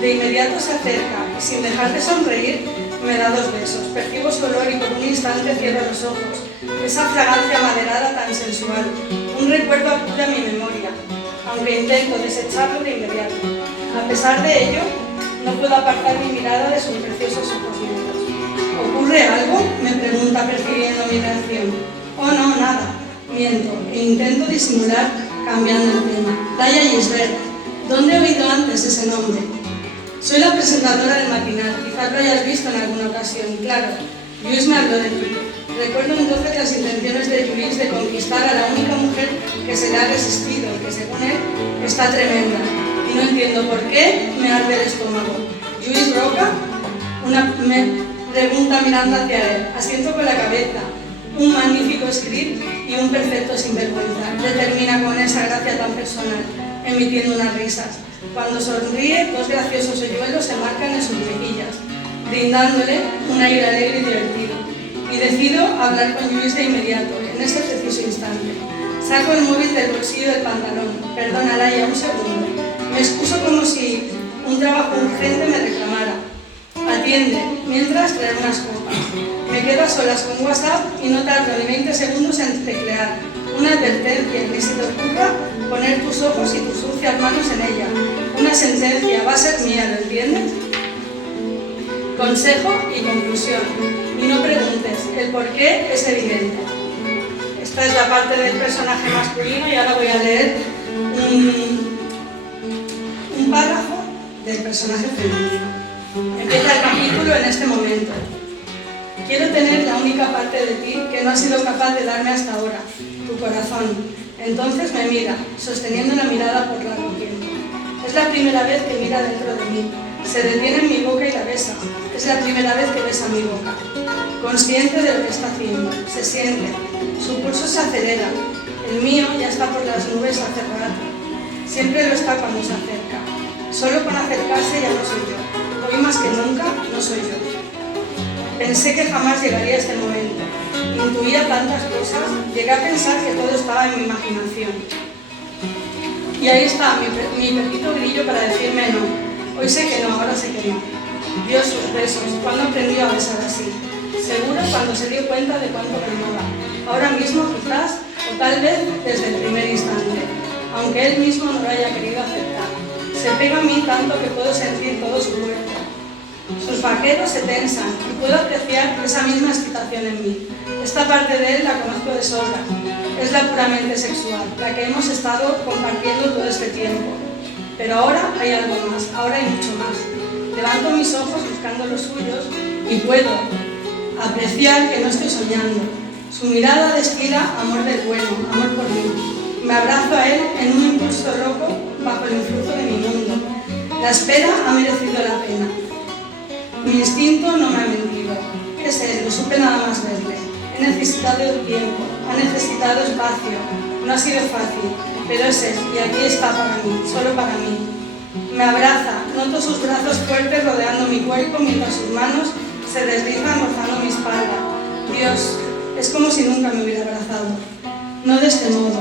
De inmediato se acerca y sin dejar de sonreír me da 2 besos. Percibo su olor y por un instante cierro los ojos. Esa fragancia maderada tan sensual. Un recuerdo acude a mi memoria, aunque intento desecharlo de inmediato. A pesar de ello, no puedo apartar mi mirada de sus preciosos ojos negros. ¿Ocurre algo?, me pregunta percibiendo mi reacción. Oh no, nada. Miento e intento disimular cambiando el tema. Laia Gisbert, ¿dónde he oído antes ese nombre? Soy la presentadora del matinal, quizás lo hayas visto en alguna ocasión. Claro, Lluís me habló de ti. Recuerdo entonces las intenciones de Lluís de conquistar a la única mujer que se le ha resistido y que según él está tremenda. Y no entiendo por qué me arde el estómago. ¿Lluís Roca? Me pregunta mirando hacia él. Asiento con la cabeza. Un magnífico script y un perfecto sinvergüenza. Determina con esa gracia tan personal, emitiendo unas risas. Cuando sonríe, 2 graciosos hoyuelos se marcan en sus mejillas, brindándole un aire alegre y divertido. Y decido hablar con Lluís de inmediato, en ese preciso instante. Saco el móvil del bolsillo del pantalón. Perdona, Laia, un segundo. Me excuso como si un trabajo urgente me reclamara. Atiende, mientras trae unas copas. Me quedo a solas con WhatsApp y no tardo ni 20 segundos en teclear. Una advertencia, ni se te ocurra poner tus ojos y tus sucias manos en ella. Una sentencia, va a ser mía, ¿lo entiendes? Consejo y conclusión. Y no preguntes, el por qué es evidente. Esta es la parte del personaje masculino y ahora voy a leer un párrafo del personaje femenino. Empieza el capítulo en este momento. Quiero tener la única parte de ti que no has sido capaz de darme hasta ahora, tu corazón. Entonces me mira, sosteniendo la mirada por largo tiempo. Es la primera vez que mira dentro de mí. Se detiene en mi boca y la besa. Es la primera vez que besa mi boca. Consciente de lo que está haciendo. Se siente. Su pulso se acelera. El mío ya está por las nubes hace rato. Siempre lo está cuando se acerca. Solo con acercarse ya no soy yo. Hoy más que nunca no soy yo. Pensé que jamás llegaría a este momento. Intuía tantas cosas, llegué a pensar que todo estaba en mi imaginación. Y ahí está, mi perrito grillo para decirme no. Hoy sé que no, ahora sé que no. Dio sus besos, cuando aprendió a besar así. Seguro cuando se dio cuenta de cuánto me amaba. Ahora mismo quizás, o tal vez desde el primer instante, aunque él mismo no lo haya querido aceptar. Se pega a mí tanto que puedo sentir todo su cuerpo. Sus vaqueros se tensan y puedo apreciar esa misma excitación en mí. Esta parte de él la conozco de sobra. Es la puramente sexual, la que hemos estado compartiendo todo este tiempo. Pero ahora hay algo más, ahora hay mucho más. Levanto mis ojos buscando los suyos y puedo apreciar que no estoy soñando. Su mirada destila amor del bueno, amor por mí. Me abrazo a él en un impulso loco bajo el influjo de mi mundo. La espera ha merecido la pena. Mi instinto no me ha mentido. Es él, lo supe nada más verle. He necesitado tiempo, ha necesitado espacio. No ha sido fácil, pero es él y aquí está para mí, solo para mí. Me abraza, noto sus brazos fuertes rodeando mi cuerpo mientras sus manos se deslizan rozando mi espalda. Dios, es como si nunca me hubiera abrazado. No de este modo.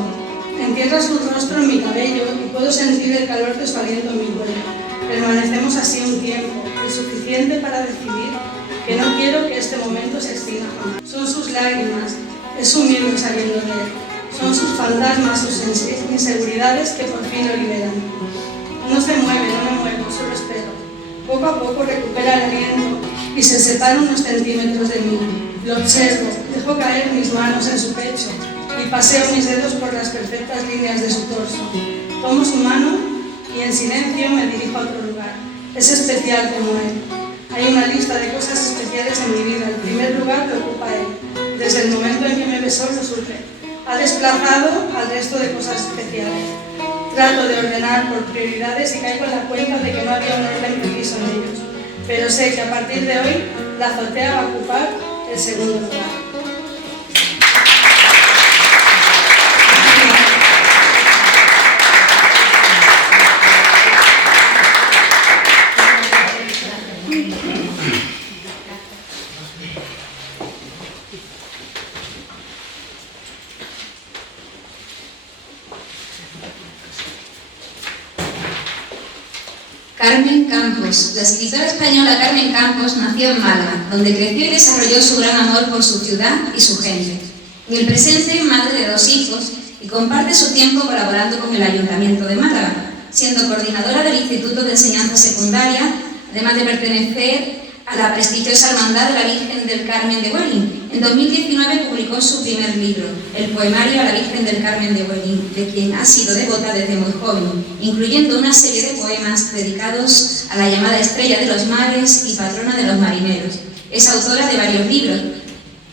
Entierra su rostro en mi cabello y puedo sentir el calor de su aliento en mi cuello. Permanecemos así un tiempo, el suficiente para decidir que no quiero que este momento se extinga jamás. Son sus lágrimas, es su miedo saliendo de él. Son sus fantasmas, sus inseguridades que por fin lo liberan. No se mueve, no me muevo, solo espero. Poco a poco recupera el aliento y se separa unos centímetros de mí. Lo observo, dejo caer mis manos en su pecho y paseo mis dedos por las perfectas líneas de su torso. Tomo su mano y en silencio me dirijo a otro lugar. Es especial como él. Hay una lista de cosas especiales en mi vida. El primer lugar lo ocupa él. Desde el momento en que me besó lo supe. Ha desplazado al resto de cosas especiales. Trato de ordenar por prioridades y caigo en la cuenta de que no había un orden preciso en ellos. Pero sé que a partir de hoy la azotea va a ocupar el segundo lugar. Carmen Campos. La escritora española Carmen Campos nació en Málaga, donde creció y desarrolló su gran amor por su ciudad y su gente. En el presente, madre de 2 hijos, y comparte su tiempo colaborando con el Ayuntamiento de Málaga, siendo coordinadora del Instituto de Enseñanza Secundaria, además de pertenecer a la prestigiosa Hermandad de la Virgen del Carmen de Huelin. En 2019 publicó su primer libro, el poemario a la Virgen del Carmen de Huelin, de quien ha sido devota desde muy joven, incluyendo una serie de poemas dedicados a la llamada estrella de los mares y patrona de los marineros. Es autora de varios libros: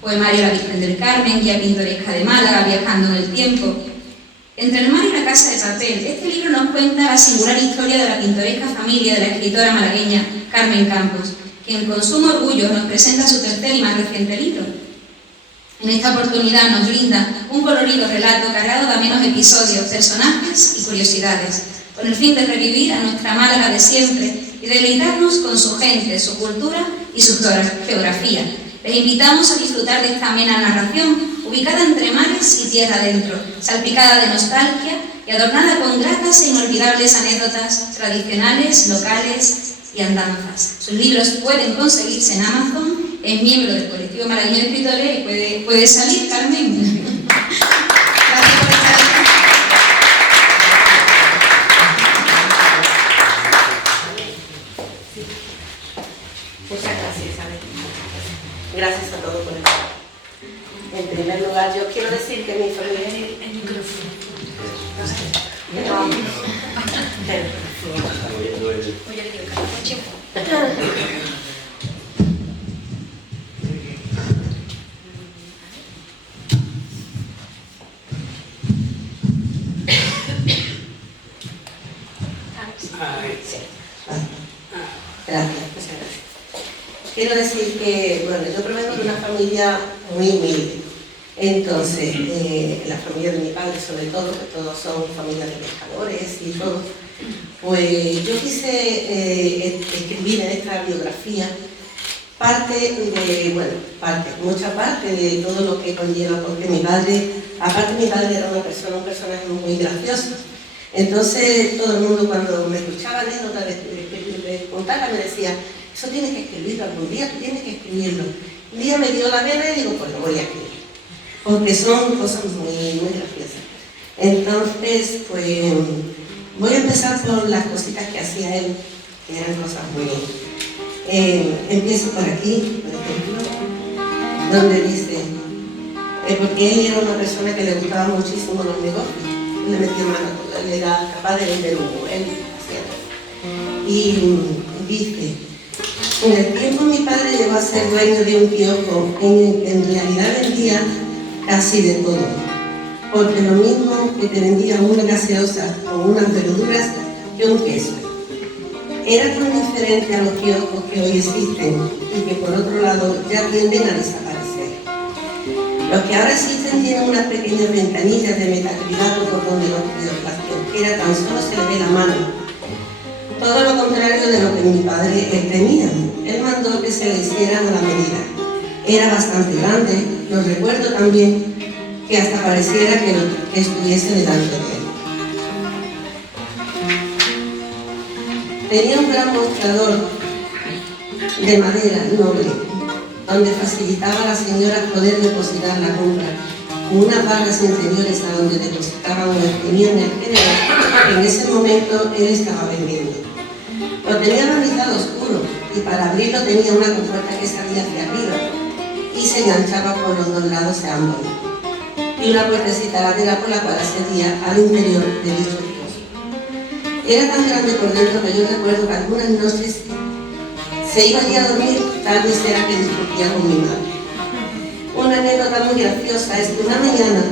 Poemario a la Virgen del Carmen, Guía pintoresca de Málaga, Viajando en el tiempo. Entre el mar y la casa de papel, este libro nos cuenta la singular historia de la pintoresca familia de la escritora malagueña Carmen Campos, quien con sumo orgullo nos presenta su tercer y más reciente libro. En esta oportunidad nos brinda un colorido relato cargado de amenos episodios, personajes y curiosidades, con el fin de revivir a nuestra Málaga de siempre y deleitarnos con su gente, su cultura y su geografía. Les invitamos a disfrutar de esta amena narración, ubicada entre mares y tierra adentro, salpicada de nostalgia y adornada con gratas e inolvidables anécdotas tradicionales, locales y andanzas. Sus libros pueden conseguirse en Amazon. Es miembro del colectivo malagueño de escritores y puede salir, Carmen. Gracias por estar aquí. Muchas gracias, Isabel. Gracias a todos por estar. En primer lugar, yo quiero decir que mi familia es el micrófono. Gracias. Quiero decir que, bueno, yo provengo de una familia muy humilde. Entonces, la familia de mi padre, sobre todo, que todos son familias de pescadores y todo, pues yo quise escribir en esta biografía mucha parte de todo lo que conlleva, porque mi padre era un personaje muy gracioso. Entonces, todo el mundo cuando me escuchaba anécdotas de contarla me decía: eso tienes que escribirlo algún día, tú tienes que escribirlo. Un día me dio la vena y digo, pues lo voy a escribir, porque son cosas muy graciosas. Entonces, pues voy a empezar por las cositas que hacía él, que eran cosas muy... empiezo por aquí, por ejemplo, donde dice, porque él era una persona que le gustaban muchísimo los negocios, le metía mano, él era capaz de vender humo, él hacía todo. Y dice: en el tiempo mi padre llegó a ser dueño de un kiosco, en realidad vendía casi de todo, porque lo mismo que te vendía una gaseosa o unas verduras que un queso. Era tan diferente a los kioscos que hoy existen y que por otro lado ya tienden a desaparecer. Los que ahora existen tienen unas pequeñas ventanillas de metacrilato por donde las kiosqueras tan solo se le ve la mano. Todo lo contrario de lo que mi padre tenía. Él mandó que se le hicieran a la medida. Era bastante grande, lo recuerdo también, que hasta pareciera que estuviese delante de él. Tenía un gran mostrador de madera noble, donde facilitaba a las señoras poder depositar la compra, con unas barras interiores a donde depositaban o imprimían el género que en ese momento él estaba vendiendo. Lo tenía barnizado oscuro y para abrirlo tenía una compuerta que salía hacia arriba y se enganchaba por los dos lados de ambos, y una puertecita lateral por la cual accedía al interior de dicho kiosco. era tan grande por dentro que yo recuerdo que algunas noches se iba allí a dormir, tal vez era que discutía con mi madre. Una anécdota muy graciosa es que una mañana,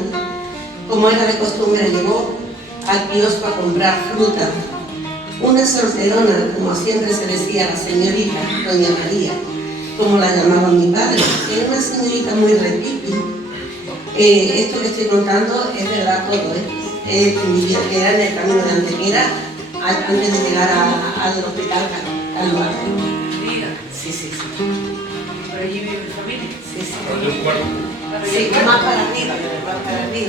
como era de costumbre, llegó al kiosco a comprar fruta. Una solterona, como siempre se decía la señorita, doña María, como la llamaba mi padre, era una señorita muy repipi. Esto que estoy contando es verdad todo, era en el camino de Antequera, antes de llegar al hospital Calvario. Sí. ¿Por allí vive mi familia? Sí, más para arriba,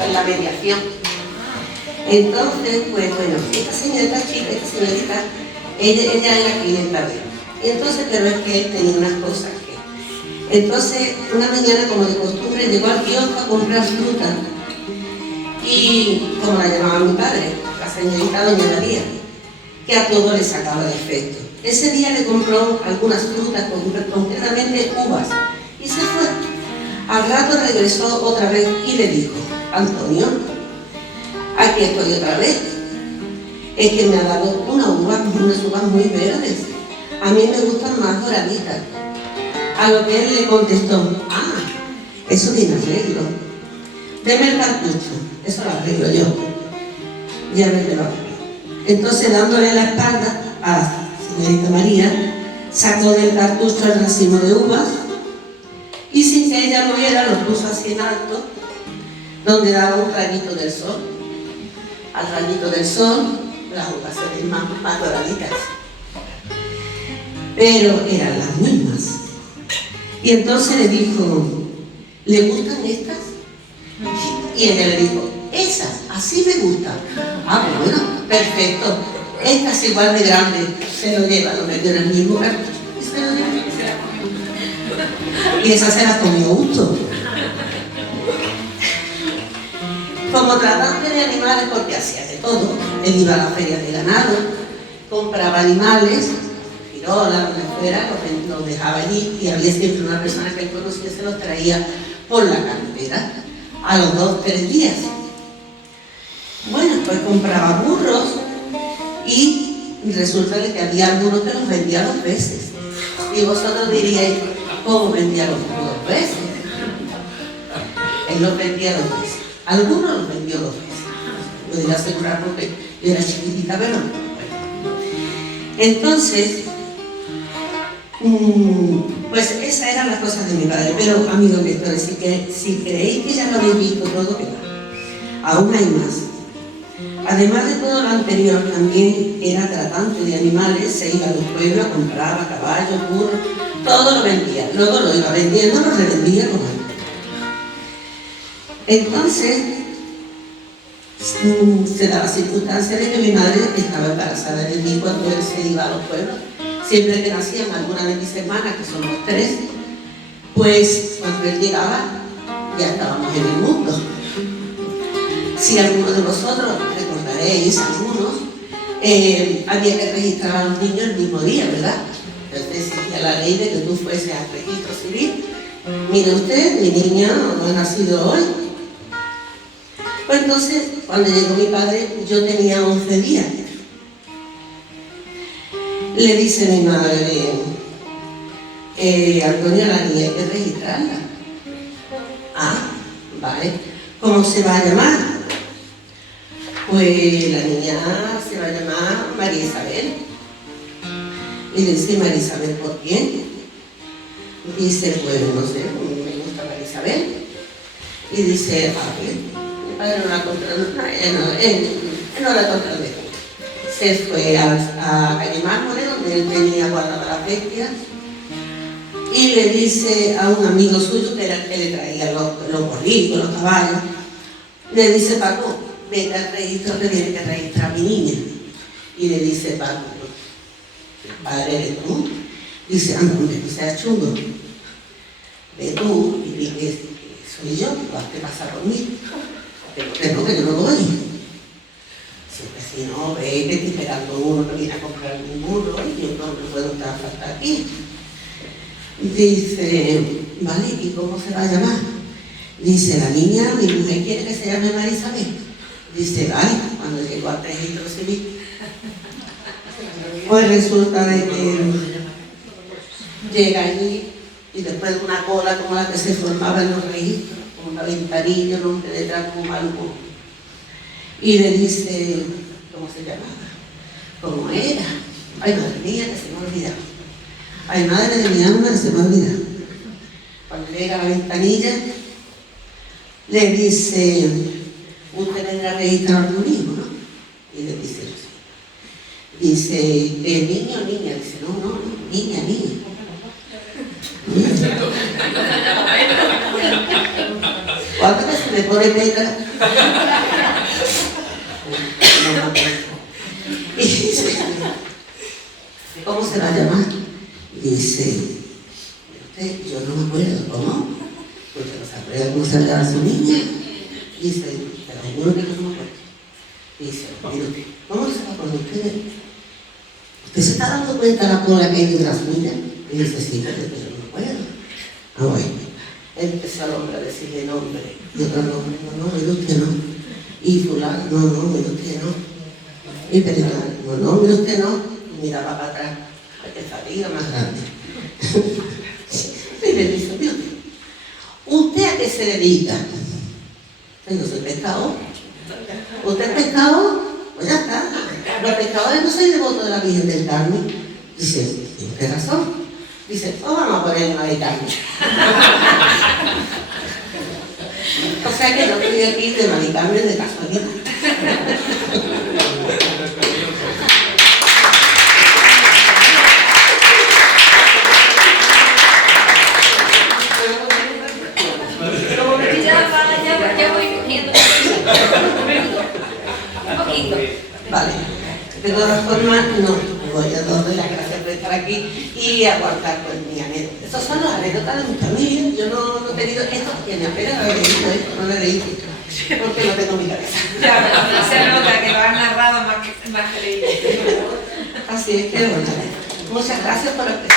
en la mediación. Entonces, pues bueno, esta señorita, ella era clienta de él. Y entonces, pero es que él tenía unas cosas que... Entonces, una mañana, como de costumbre, llegó al kiosco a comprar fruta. Y, como la llamaba mi padre, la señorita doña María, que a todo le sacaba defecto. Ese día le compró algunas frutas, concretamente uvas, y se fue. Al rato regresó otra vez y le dijo: Antonio, aquí estoy otra vez. Es que me ha dado unas uvas muy verdes. A mí me gustan más doraditas. A lo que él le contestó: eso tiene arreglo. Deme el cartucho, eso lo arreglo yo. Ya me lo arreglo. Entonces, dándole la espalda a la señorita María, sacó del cartucho el racimo de uvas y, sin que ella lo viera, lo puso así en alto, donde daba un rayito del sol. Al rayito del sol, las uvas se ven más doraditas, pero eran las mismas. Y entonces le dijo: ¿le gustan estas? Y ella le dijo: esas, así me gustan. Bueno, perfecto. Esta es igual de grande. Se lo lleva, lo metió en el mismo cartucho y se lo lleva. Y esa se la comió gusto. Como tratante de animales, porque hacía de todo. Él iba a la feria de ganado, compraba animales, girola, donde fuera, los dejaba allí, y había siempre una persona que él conocía, se los traía por la carretera a los 2-3 días. Bueno, pues compraba burros y resulta que había algunos que los vendía 2 veces. Y vosotros diríais: ¿cómo vendía los burros 2 veces? Él los vendía 2 veces. Algunos los vendió 2 veces. Podría asegurar porque yo era chiquitita, pero no. Entonces, pues esas eran las cosas de mi padre. Pero, amigos lectores, si creéis que ya lo habéis visto todo, que va. Aún hay más. Además de todo lo anterior, también era tratante de animales, se iba a los pueblos, compraba caballos, burros, todo lo vendía. Luego lo iba vendiendo, lo revendía como él. Entonces, se da la circunstancia de que mi madre estaba embarazada de mí cuando él se iba a los pueblos. Siempre que nacían alguna de mis hermanas, que somos 3, pues cuando él llegaba, ya estábamos en el mundo. Si alguno de vosotros recordaréis, algunos, había que registrar a los niños el mismo día, ¿verdad? Entonces exigía la ley de que tú fueses al registro civil. Mire usted, mi niña no ha nacido hoy. Pues entonces, cuando llegó mi padre, yo tenía 11 días. Le dice mi madre: Antonio, la niña hay que registrarla. Vale. ¿Cómo se va a llamar? Pues la niña se va a llamar María Isabel. Y le dice: ¿María Isabel por quién? Dice: pues no sé, me gusta María Isabel. Y dice: mi padre no la contradijo, él no la contradijo. Se fue a Calle Mármol, donde él tenía guardadas las bestias, y le dice a un amigo suyo, que era el que le traía los borricos, los caballos, le dice: Paco, vete al registro que tiene que registrar a mi niña. Y le dice Paco: padre, ¿eres tú? Dice: hombre, tú seas chungo. Ve tú y di que soy yo, que vas a pasar por mí. Pero que yo no voy. Si no, ve que estoy esperando uno que viene a comprar un burro y yo no puedo estar falta aquí. Dice: vale, ¿y cómo se va a llamar? Dice: la niña, mi mujer quiere que se llame María Isabel. Dice: vale, cuando llegó al registro civil, Pues resulta de que llega allí y después de una cola como la que se formaba en los registros, con una ventanilla, un hombre detrás como algo, y le dice, ¿cómo se llamaba? ¿Cómo era? Ay, madre mía, que se me ha olvidado. Ay, madre de mi alma, que se me ha olvidado. Cuando llega a la ventanilla, le dice, usted vendrá a registrar un hijo, ¿no? Y le dice, sí. Dice, ¿niño o niña? Dice, no, niña. ¿Cuántas veces me pone negra? Y dice, ¿cómo se va a llamar? Dice, yo no me acuerdo, ¿cómo? Porque no se acuerda cómo se llama su niña. Dice, te lo juro que no me acuerdo. Dice, mire, ¿cómo se va a acordar usted? ¿Usted se está dando cuenta de la cola que hay de la suya? Y dice, sí, pero yo no me acuerdo. Ah, bueno. Empezó el hombre a decirle nombre. Y otro nombre, no, mire usted no. Y fulano, no, mire usted no. Y Perito, no, mire usted no. Y miraba para atrás, a que fatiga más grande. Y le dice, mire ¿usted a qué se dedica? Yo soy pescador. ¿Usted es pescador? Pues ya está. Los pescadores no soy devoto de la Virgen del Carmen. Dice, ¿tiene razón? Dice, pues vamos a poner una de carne. O sea que no estoy aquí de Mari Carmen de casualidad. Como me ya voy cogiendo un poquito. Vale. De todas formas, no. Voy a darle las gracias por estar aquí y aguantar con mi anécdota. Esas son las anécdotas de mi familia. Yo no he tenido esto, que me apena haber leído esto, no lo he leído, porque no tengo mi cabeza. Ya, pero se nota que lo has narrado más que leído. Así es que, bueno, muchas gracias por estar.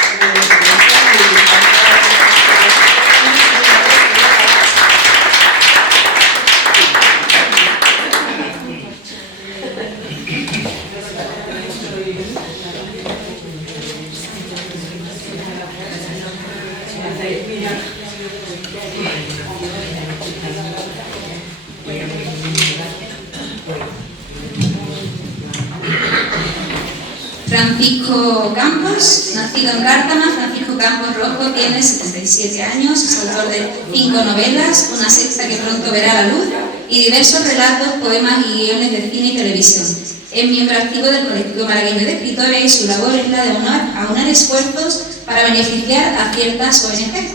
Francisco Campos, nacido en Cártama. Francisco Campos Rojo tiene 77 años, es autor de 5 novelas, una sexta que pronto verá la luz, y diversos relatos, poemas y guiones de cine y televisión. Es miembro activo del colectivo malagueño de escritores y su labor es la de aunar esfuerzos para beneficiar a ciertas ONG,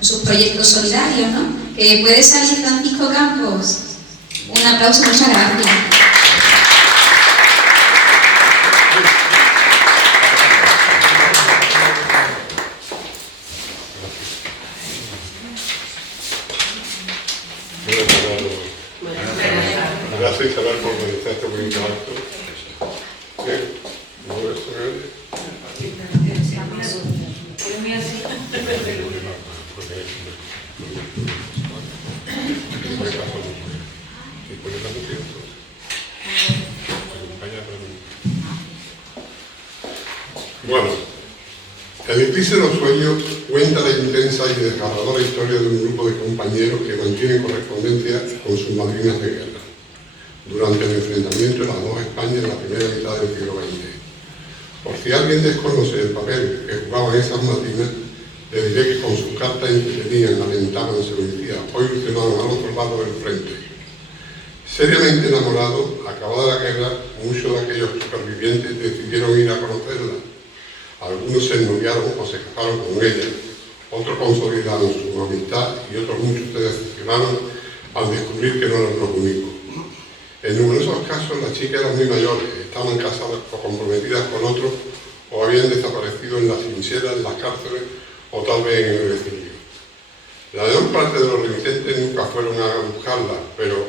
sus proyectos solidarios, ¿no? Que puede salir Francisco Campos. Un aplauso, muchas gracias. Gracias, Isabel, por organizar este bonito acto. ¿No ves? Bueno, el Eclipse de los Sueños cuenta la intensa y desgarradora historia de un grupo de compañeros que mantienen correspondencia con sus madrinas de guerra durante el enfrentamiento de las dos Españas en la primera mitad del siglo XX. Por si alguien desconoce el papel que jugaban esas madrinas, le diré que con sus cartas entretenían, alentaban, seducían o ilusionaban al otro lado del frente. Seriamente enamorados, acabada la guerra, muchos de aquellos supervivientes decidieron ir a conocerla. Algunos se ennoviaron o se casaron con ella, otros consolidaron su amistad y otros muchos se decepcionaron al descubrir que no eran los únicos. En numerosos casos las chicas eran muy mayores, estaban casadas o comprometidas con otros o habían desaparecido en las trincheras, en las cárceles o tal vez en el exilio. La mayor parte de los remitentes nunca fueron a buscarla, pero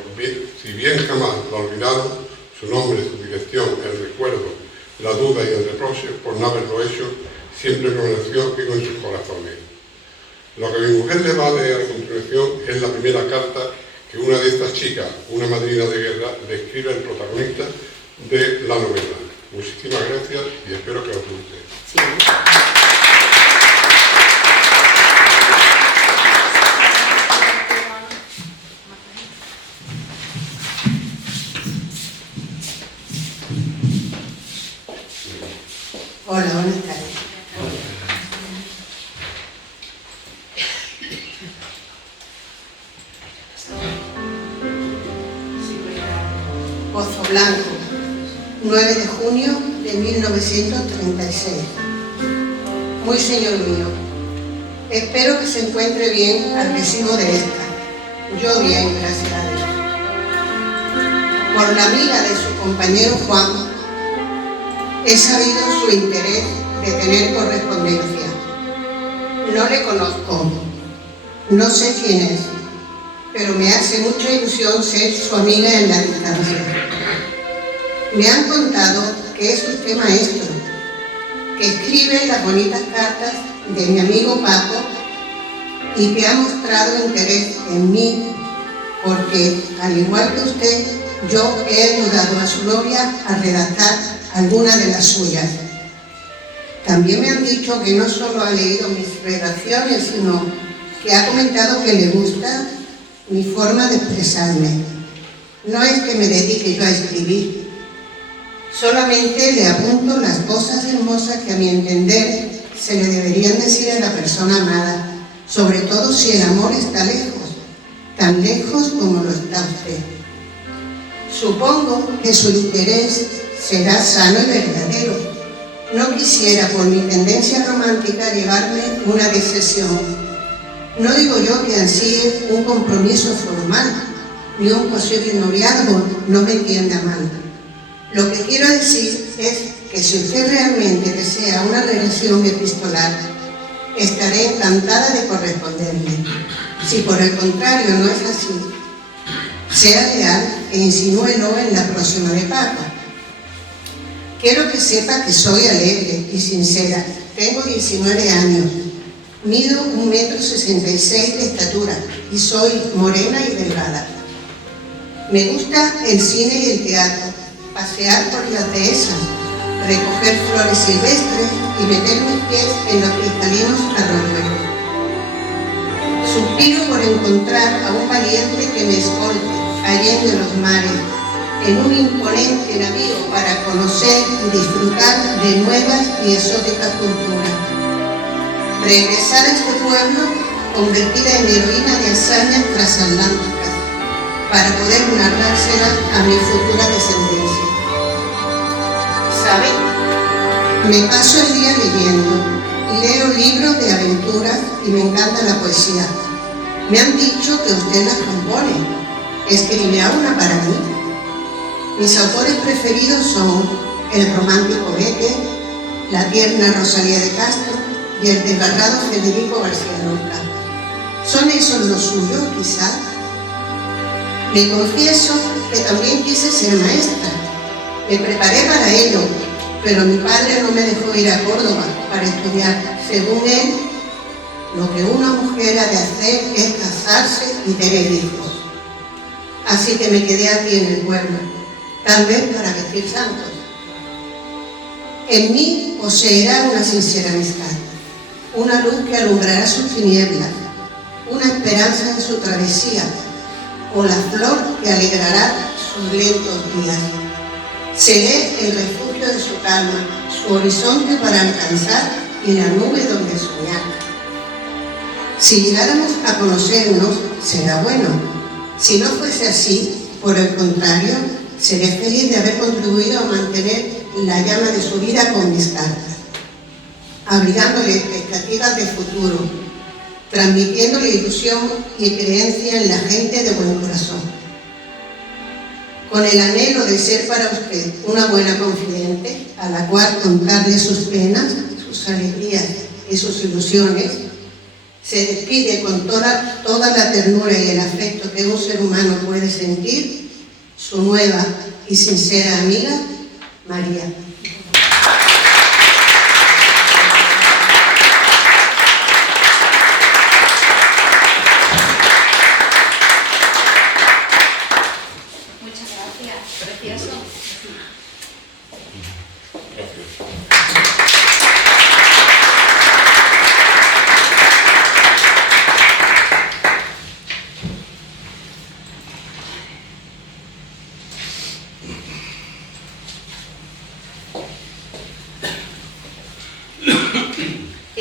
si bien jamás la olvidaron, su nombre, su dirección, el recuerdo, la duda y el reproche por no haberlo hecho siempre permaneció vivo en sus corazones. Lo que a mi mujer le va a leer a continuación es la primera carta que una de estas chicas, una madrina de guerra, le escribe al protagonista de la novela. Muchísimas gracias y espero que os guste. Sí. Hola, buenas tardes. Pozo Blanco, 9 de junio de 1936. Muy señor mío, espero que se encuentre bien al recibo de esta. Yo bien, gracias a Dios. Por la amiga de su compañero Juan, he sabido su interés de tener correspondencia. No le conozco, no sé quién es, pero me hace mucha ilusión ser su amiga en la distancia. Me han contado que es usted maestro, que escribe las bonitas cartas de mi amigo Paco y que ha mostrado interés en mí porque, al igual que usted, yo he ayudado a su novia a redactar algunas de las suyas. También me han dicho que no solo ha leído mis redacciones, sino que ha comentado que le gusta mi forma de expresarme. No es que me dedique yo a escribir, solamente le apunto las cosas hermosas que a mi entender se le deberían decir a la persona amada, sobre todo si el amor está lejos, tan lejos como lo está usted. Supongo que su interés será sano y verdadero. No quisiera, por mi tendencia romántica, llevarme una decepción. No digo yo que ansíe un compromiso formal, ni un posible noviazgo, no me entienda mal. Lo que quiero decir es que si usted realmente desea una relación epistolar, estaré encantada de corresponderle. Si por el contrario no es así, sea leal e insinúelo en la próxima de Paco. Quiero que sepa que soy alegre y sincera. Tengo 19 años, mido 1,66 m de estatura y soy morena y delgada. Me gusta el cine y el teatro, pasear por las dehesas, recoger flores silvestres y meter mis pies en los cristalinos arroyuelos. Suspiro por encontrar a un valiente que me escolte allende los mares, en un imponente navío para conocer y disfrutar de nuevas y exóticas culturas. Regresar a este pueblo convertida en heroína de hazañas transatlánticas para poder narrárselas a mi futura descendencia. ¿Saben? Me paso el día leyendo, leo libros de aventuras y me encanta la poesía. Me han dicho que usted las compone. ¿Escribirá una para mí? Mis autores preferidos son el romántico Goethe, la tierna Rosalía de Castro y el desgarrado Federico García Lorca. ¿Son esos los suyos, quizás? Le confieso que también quise ser maestra. Me preparé para ello, pero mi padre no me dejó ir a Córdoba para estudiar. Según él, lo que una mujer ha de hacer es casarse y tener hijos. Así que me quedé aquí en el pueblo, tal vez para vestir santos. En mí poseerá una sincera amistad, una luz que alumbrará sus tinieblas, una esperanza en su travesía, o la flor que alegrará sus lentos días. Seré el refugio de su calma, su horizonte para alcanzar y la nube donde soñar. Si llegáramos a conocernos, será bueno. Si no fuese así, por el contrario, seré feliz de haber contribuido a mantener la llama de su vida con mis cartas, abrigándole expectativas de futuro, transmitiéndole ilusión y creencia en la gente de buen corazón. Con el anhelo de ser para usted una buena confidente, a la cual contarle sus penas, sus alegrías y sus ilusiones, se despide con toda la ternura y el afecto que un ser humano puede sentir, su nueva y sincera amiga, María. Muchas gracias, precioso.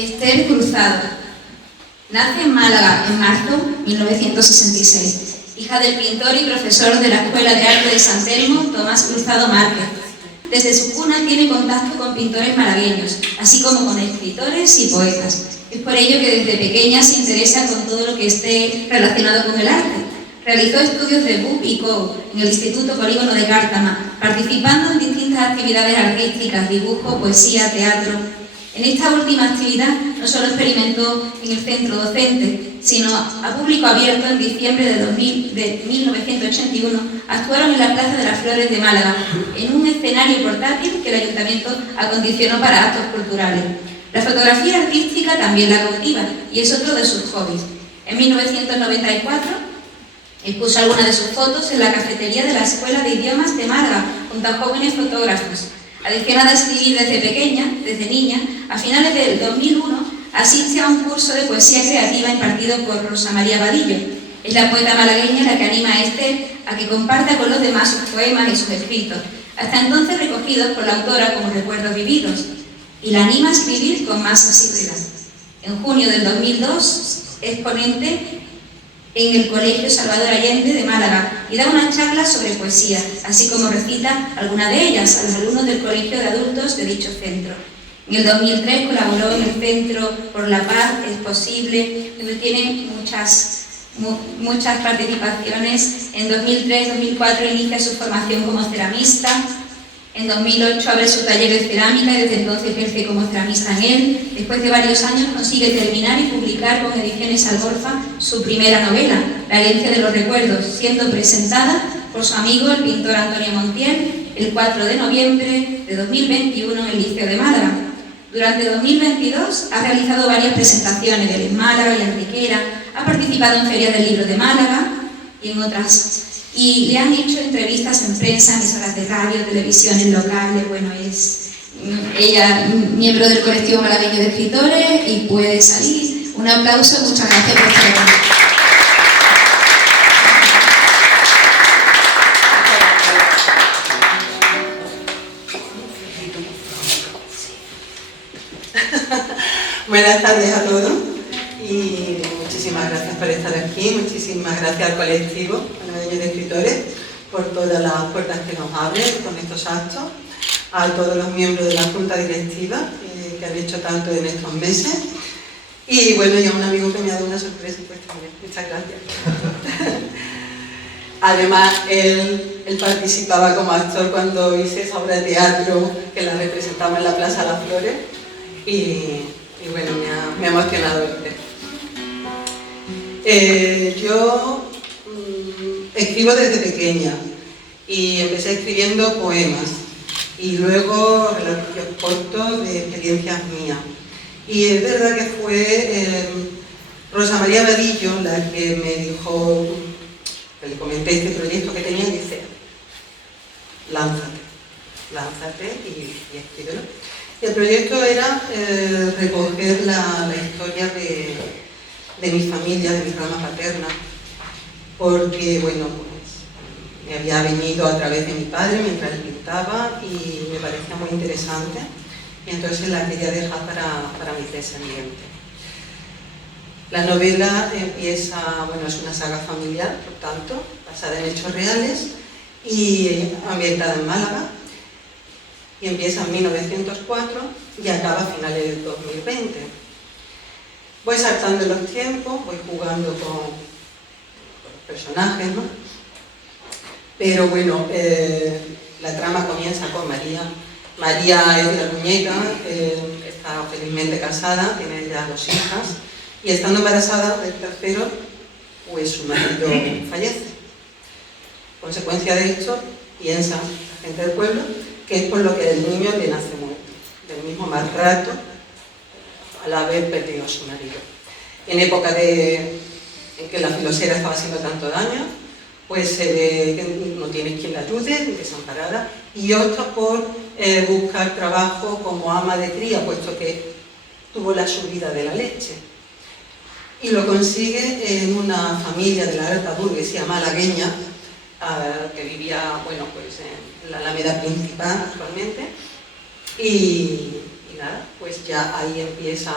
Esther Cruzado. Nace en Málaga en marzo de 1966, hija del pintor y profesor de la Escuela de Arte de San Telmo, Tomás Cruzado Márquez. Desde su cuna tiene contacto con pintores malagueños, así como con escritores y poetas. Es por ello que desde pequeña se interesa con todo lo que esté relacionado con el arte. Realizó estudios de BUP y CO en el Instituto Polígono de Cártama, participando en distintas actividades artísticas, dibujo, poesía, teatro. En esta última actividad no solo experimentó en el centro docente, sino a público abierto. En diciembre de 1981 actuaron en la Plaza de las Flores de Málaga, en un escenario portátil que el ayuntamiento acondicionó para actos culturales. La fotografía artística también la cautiva y es otro de sus hobbies. En 1994 expuso algunas de sus fotos en la cafetería de la Escuela de Idiomas de Málaga, junto a jóvenes fotógrafos. Aficionada a escribir desde niña, a finales del 2001 asiste a un curso de poesía creativa impartido por Rosa María Vadillo. Es la poeta malagueña la que anima a Esther a que comparta con los demás sus poemas y sus escritos, hasta entonces recogidos por la autora como recuerdos vividos, y la anima a escribir con más asiduidad. En junio del 2002 es ponente en el Colegio Salvador Allende de Málaga y da una charla sobre poesía, así como recita alguna de ellas a los alumnos del Colegio de Adultos de dicho centro. En el 2003 colaboró en el Centro por la Paz Es Posible, donde tiene muchas participaciones. En 2003-2004 inicia su formación como ceramista. En 2008 abre su taller de cerámica y desde entonces ejerce como ceramista en él. Después de varios años consigue terminar y publicar con Ediciones Algorfa su primera novela, La herencia de los recuerdos, siendo presentada por su amigo el pintor Antonio Montiel el 4 de noviembre de 2021 en el Liceo de Málaga. Durante 2022 ha realizado varias presentaciones en Málaga y Antequera, ha participado en ferias del libro de Málaga y en otras. Y le han hecho entrevistas en prensa, emisoras de radio, televisiones locales. Bueno, es ella miembro del colectivo malagueño de escritores y puede salir. Un aplauso, muchas gracias por estar aquí. Buenas tardes a todos y muchísimas gracias por estar aquí, muchísimas gracias al colectivo malagueño de escritores por todas las puertas que nos abren con estos actos, a todos los miembros de la Junta Directiva que han hecho tanto en estos meses y bueno, y a un amigo que me ha dado una sorpresa, pues también, muchas gracias. Además, él participaba como actor cuando hice esa obra de teatro que la representamos en la Plaza de las Flores y bueno, me ha emocionado verte. Yo escribo desde pequeña y empecé escribiendo poemas y luego relatos cortos de experiencias mías. Y es verdad que fue Rosa María Vadillo la que me dijo, que le comenté este proyecto que tenía, y dice, lánzate y escríbelo. El proyecto era recoger la historia de mi familia, de mi rama paterna, porque, bueno, pues me había venido a través de mi padre mientras él pintaba y me parecía muy interesante, y entonces la quería dejar para mis descendientes. La novela empieza, bueno, es una saga familiar, por tanto, basada en hechos reales y ambientada en Málaga. Y empieza en 1904 y acaba a finales del 2020. Voy saltando los tiempos, voy jugando con los personajes, ¿no? Pero bueno, la trama comienza con María. María es la muñeca, está felizmente casada, tiene ya 2 hijas, y estando embarazada del tercero, pues su marido fallece. Consecuencia de esto, piensa la gente del pueblo, que es por lo que el niño le nace muerto, del mismo mal rato al haber perdido a su marido. En época en que la filosera estaba haciendo tanto daño, pues se ve que no tiene quien la ayude, desamparada, y opta por buscar trabajo como ama de cría, puesto que tuvo la subida de la leche. Y lo consigue en una familia de la alta burguesía malagueña, que vivía, bueno, pues en la Alameda principal actualmente, y nada, pues ya ahí empieza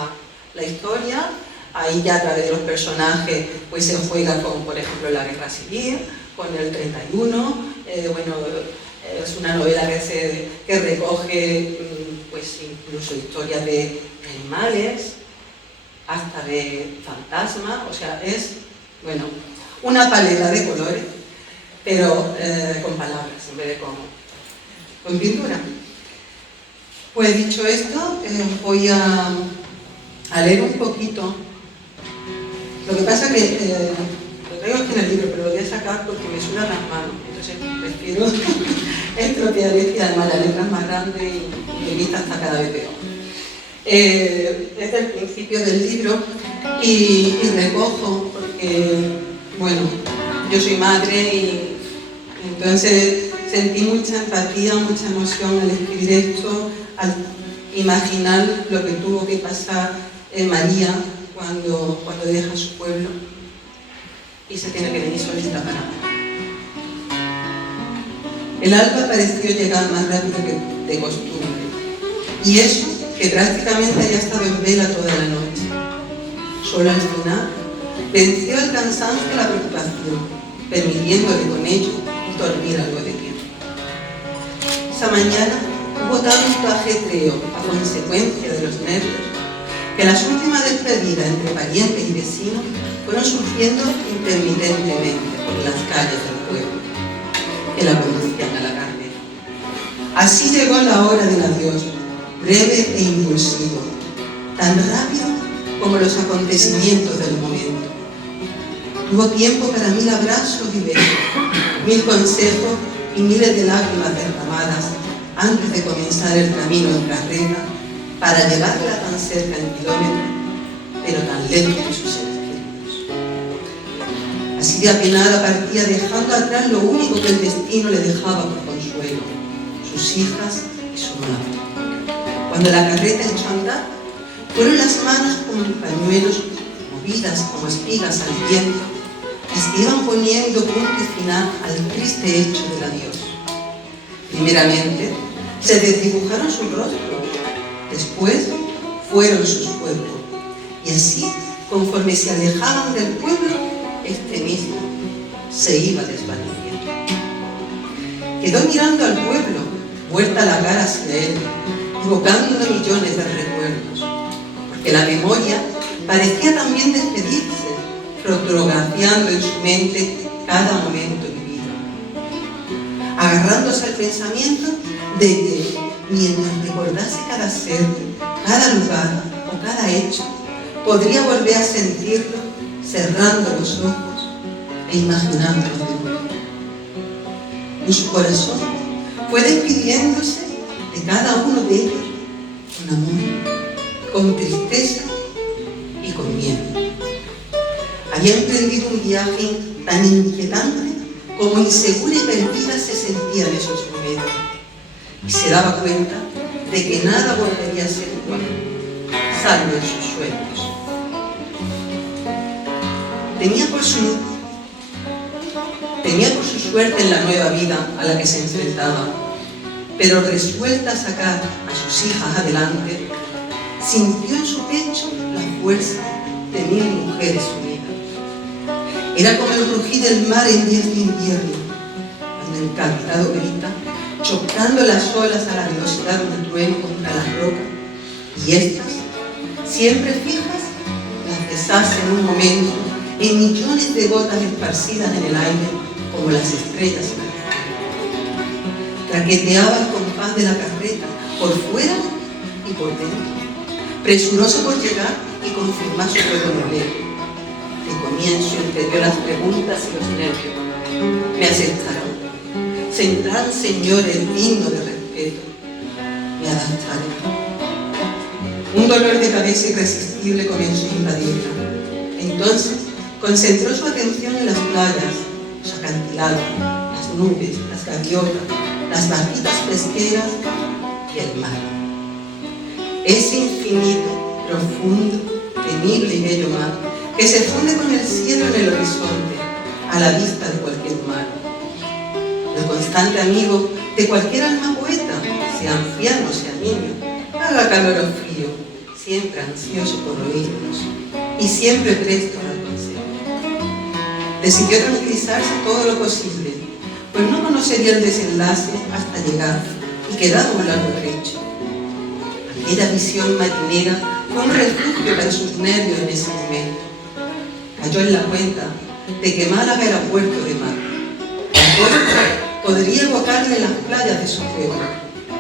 la historia. Ahí ya a través de los personajes pues se juega con, por ejemplo, la Guerra Civil, con el 31, es una novela que recoge pues incluso historias de animales, hasta de fantasmas, o sea, es, bueno, una paleta de colores, pero con palabras en vez de con pintura. Pues dicho esto, voy a leer un poquito. Lo que pasa que lo traigo aquí en el libro, pero lo voy a sacar porque me sudan las manos, entonces prefiero estropear y además la letra es más grande y mi vista está cada vez peor. Es el principio del libro y recojo porque, bueno, yo soy madre y entonces sentí mucha empatía, mucha emoción al escribir esto, al imaginar lo que tuvo que pasar María cuando deja su pueblo y se tiene que venir solita para amar. El alba pareció llegar más rápido que de costumbre, y eso que prácticamente había estado en vela toda la noche. Solo al final venció el cansancio y la preocupación, permitiéndole con ello dormir algo de tiempo. Esa mañana hubo tanto ajetreo a consecuencia de los nervios que las últimas despedidas entre parientes y vecinos fueron surgiendo intermitentemente por las calles del pueblo, que la conducían a la carrera. Así llegó la hora del adiós, breve e impulsivo, tan rápido como los acontecimientos del momento. Tuvo tiempo para 1000 abrazos y besos, 1000 consejos y miles de lágrimas derramadas antes de comenzar el camino en carrera para llevarla tan cerca en kilómetros, pero tan lejos de sus seres queridos. Así de apenada partía dejando atrás lo único que el destino le dejaba por consuelo, sus hijas y su madre. Cuando la carreta echó a andar, fueron las manos como pañuelos movidas como espigas al viento, las que iban poniendo punto y final al triste hecho del adiós. Primeramente, se desdibujaron sus rostros, después fueron sus cuerpos, y así, conforme se alejaban del pueblo, este mismo se iba desvaneciendo. Quedó mirando al pueblo, vuelta la cara hacia él, evocando millones de recuerdos, porque la memoria parecía también despedirse, fotografiando en su mente cada momento vivido, agarrándose al pensamiento de que mientras recordase cada ser, cada lugar o cada hecho, podría volver a sentirlo cerrando los ojos e imaginándolos de nuevo. En su corazón fue despidiéndose de cada uno de ellos con amor, con tristeza y con miedo. Había emprendido un viaje tan inquietante como insegura y perdida se sentía en esos momentos, y se daba cuenta de que nada volvería a ser igual, salvo en sus sueños. Tenía por su suerte en la nueva vida a la que se enfrentaba, pero resuelta a sacar a sus hijas adelante, sintió en su pecho la fuerza de 1000 mujeres unidas. Era como el rugir del mar en días de invierno, cuando el cansado grita, chocando las olas a la velocidad de un trueno contra las rocas, y estas, siempre fijas, las deshace en un momento en millones de gotas esparcidas en el aire como las estrellas en el cielo. Traqueteaba el compás de la carreta por fuera y por dentro, presuroso por llegar y confirmar su nuevo empleo. De comienzo entendió las preguntas y los nervios. ¿Me aceptarán? ¿Sendrán señores dignos de respeto? Me adaptaré. Un dolor de cabeza irresistible comenzó a invadirla. Entonces concentró su atención en las playas, los acantilados, las nubes, las gaviotas, las barquitas pesqueras y el mar. Ese infinito, profundo, temible y bello mar que se funde con el cielo en el horizonte, a la vista de cualquier humano. El constante amigo de cualquier alma poeta, sea anciano, sea niño, haga calor o frío, siempre ansioso por oírnos y siempre presto al consejo. Decidió tranquilizarse todo lo posible, pues no conocería el desenlace hasta llegar y quedar volando derecho. Aquella visión marinera fue un refugio para sus nervios en ese momento. Cayó en la cuenta de que Málaga era puerto de mar. El puerto podría evocarle las playas de su pueblo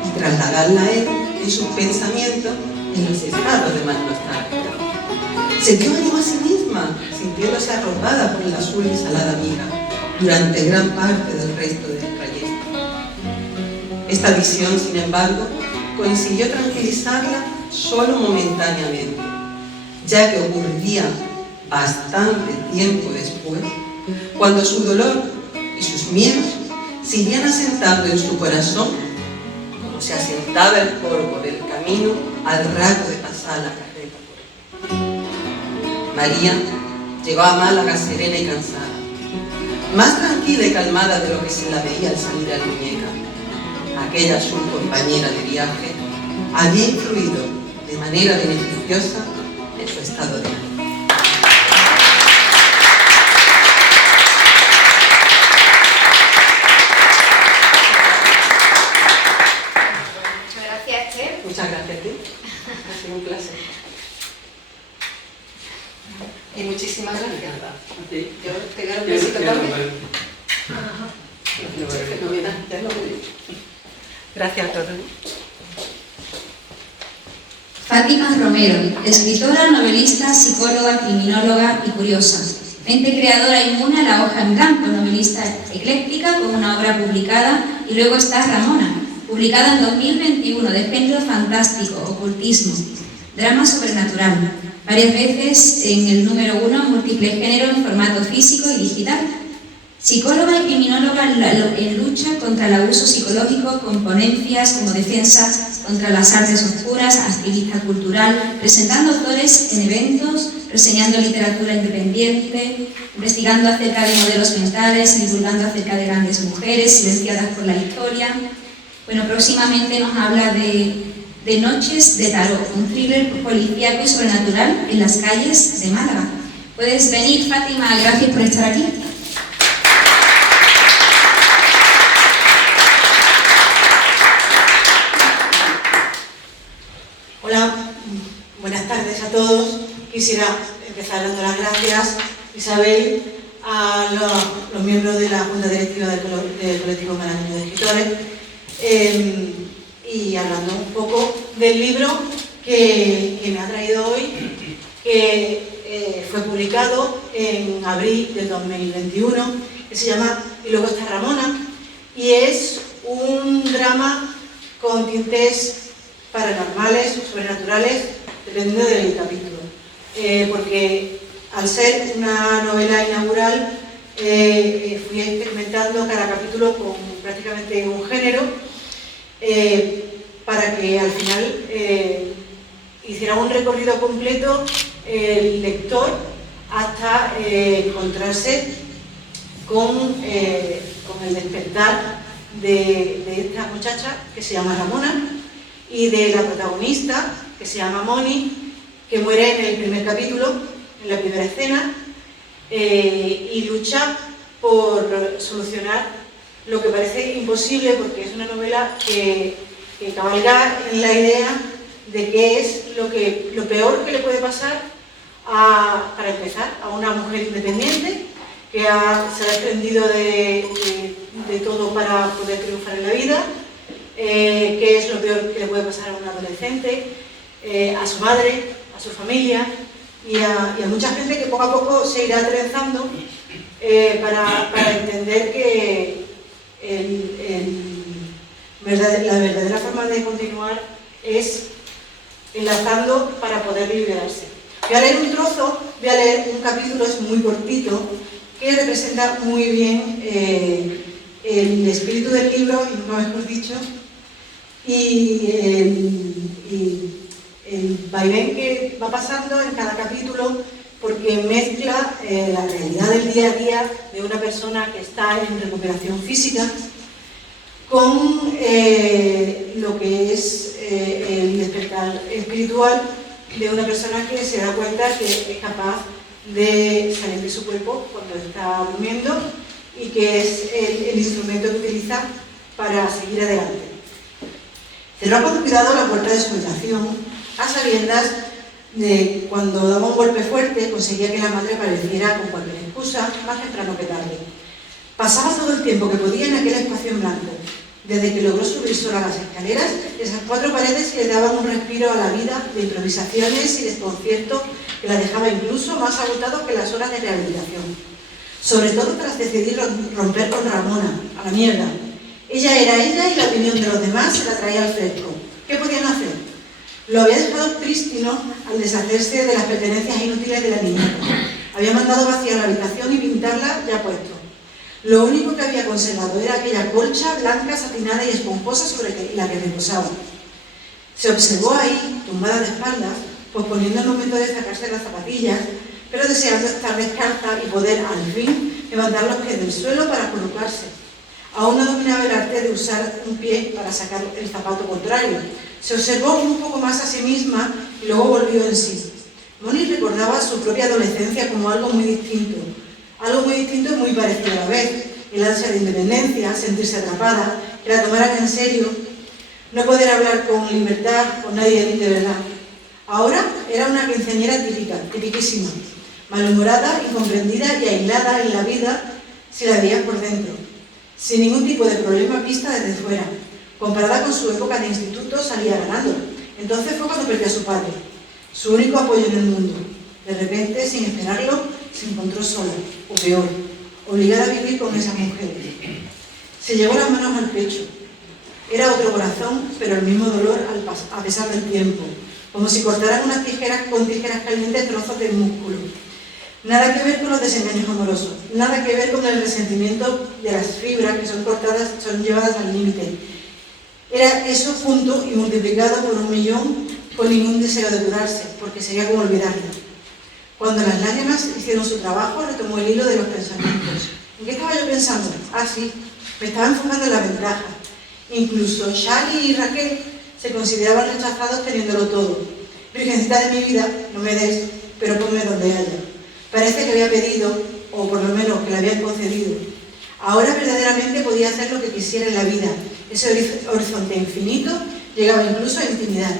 y trasladarla a él en sus pensamientos en los estados de más nostalgia. Se dio ánimo a sí misma, sintiéndose arropada por la azul y salada vida durante gran parte del resto del trayecto. Esta visión, sin embargo, consiguió tranquilizarla solo momentáneamente, ya que ocurriría bastante tiempo después, cuando su dolor y sus miedos se irían asentando en su corazón, como se asentaba el polvo del camino al rato de pasar la carreta por él. María llegó a Málaga serena y cansada, más tranquila y calmada de lo que se la veía al salir a la muñeca. Aquella su compañera de viaje había influido de manera beneficiosa en su estado de ánimo. Muchas gracias a ti. Ha sido un placer. Y muchísimas gracias. Yo te doy un besito también. Fenomenal, ya lo veo. Gracias a todos. Fátima Romero, escritora, novelista, psicóloga, criminóloga y curiosa. Mente creadora inmune a la hoja en blanco, novelista ecléctica con una obra publicada, y luego está Ramona, publicada en 2021, de género fantástico, ocultismo, drama sobrenatural, varias veces en el número 1, múltiple género en formato físico y digital. Psicóloga y criminóloga en lucha contra el abuso psicológico, con ponencias como defensa contra las artes oscuras, activista cultural, presentando autores en eventos, reseñando literatura independiente, investigando acerca de modelos mentales y divulgando acerca de grandes mujeres silenciadas por la historia. Bueno, próximamente nos habla de Noches de Tarot, un thriller policíaco y sobrenatural en las calles de Málaga. ¿Puedes venir, Fátima? Gracias por estar aquí. Hola, buenas tardes a todos. Quisiera empezar dando las gracias, Isabel, a los miembros de la Junta Directiva del Colectivo Malagueño de Escritores, y hablando un poco del libro que me ha traído hoy, que fue publicado en abril del 2021, que se llama Y luego está Ramona, y es un drama con tintes paranormales o sobrenaturales, dependiendo del capítulo, porque al ser una novela inaugural fui experimentando cada capítulo con prácticamente un género, para que al final hiciera un recorrido completo el lector hasta encontrarse con el despertar de esta muchacha que se llama Ramona y de la protagonista que se llama Moni, que muere en el primer capítulo, en la primera escena, y lucha por solucionar lo que parece imposible, porque es una novela que cabalga en la idea de qué es lo peor que le puede pasar para empezar, a una mujer independiente que se ha desprendido de todo para poder triunfar en la vida, qué es lo peor que le puede pasar a un adolescente, a su madre, a su familia y a mucha gente que poco a poco se irá trenzando para entender que la verdadera forma de continuar es enlazando para poder liberarse. Voy a leer un trozo, voy a leer un capítulo, es muy cortito, que representa muy bien el espíritu del libro, y nunca mejor dicho, y el vaivén que va pasando en cada capítulo, porque mezcla la realidad del día a día de una persona que está en recuperación física con lo que es el despertar espiritual de una persona que se da cuenta que es capaz de salir de su cuerpo cuando está durmiendo y que es el instrumento que utiliza para seguir adelante. Cerró con cuidado la puerta de su habitación, a sabiendas de cuando daba un golpe fuerte conseguía que la madre apareciera con cualquier excusa, más temprano que tarde. Pasaba todo el tiempo que podía en aquel espacio en blanco. Desde que logró subir sola las escaleras, esas 4 paredes le daban un respiro a la vida de improvisaciones y desconcierto que la dejaba incluso más agotado que las horas de rehabilitación. Sobre todo tras decidir romper con Ramona, a la mierda. Ella era ella y la opinión de los demás se la traía al fresco. ¿Qué podían hacer? Lo había dejado prístino al deshacerse de las pertenencias inútiles de la niña. Había mandado vaciar la habitación y pintarla ya puesto. Lo único que había conservado era aquella colcha blanca, satinada y esponjosa sobre la que reposaba. Se observó ahí, tumbada de espaldas, posponiendo el momento de sacarse las zapatillas, pero deseando estar descalza y poder, al fin, levantar los pies del suelo para colocarse. Aún no dominaba el arte de usar un pie para sacar el zapato contrario. Se observó un poco más a sí misma y luego volvió en sí. Moni recordaba su propia adolescencia como algo muy distinto y muy parecido a la vez. El ansia de independencia, sentirse atrapada, que la tomaran en serio, no poder hablar con libertad con nadie de verdad. Ahora era una quinceañera tipiquísima, malhumorada, incomprendida y aislada en la vida si la veías por dentro, sin ningún tipo de problema vista desde fuera. Comparada con su época de instituto, salía ganando. Entonces fue cuando perdió a su padre, su único apoyo en el mundo. De repente, sin esperarlo, se encontró sola, o peor, obligada a vivir con esa mujer. Se llevó las manos al pecho. Era otro corazón, pero el mismo dolor a pesar del tiempo, como si cortaran unas tijeras con tijeras calientes trozos de músculo. Nada que ver con los desengaños amorosos, nada que ver con el resentimiento de las fibras que son llevadas al límite. Era eso junto y multiplicado por 1.000.000, con ningún deseo de curarse, porque sería como olvidarlo. Cuando las lágrimas hicieron su trabajo, retomó el hilo de los pensamientos. ¿En qué estaba yo pensando? Ah, sí, me estaba enfocando en la ventaja. Incluso Shali y Raquel se consideraban rechazados teniéndolo todo. Virgencita de mi vida, no me des, pero ponme donde haya. Parece que había pedido, o por lo menos que le habían concedido. Ahora verdaderamente podía hacer lo que quisiera en la vida. Ese horizonte infinito llegaba incluso a intimidar.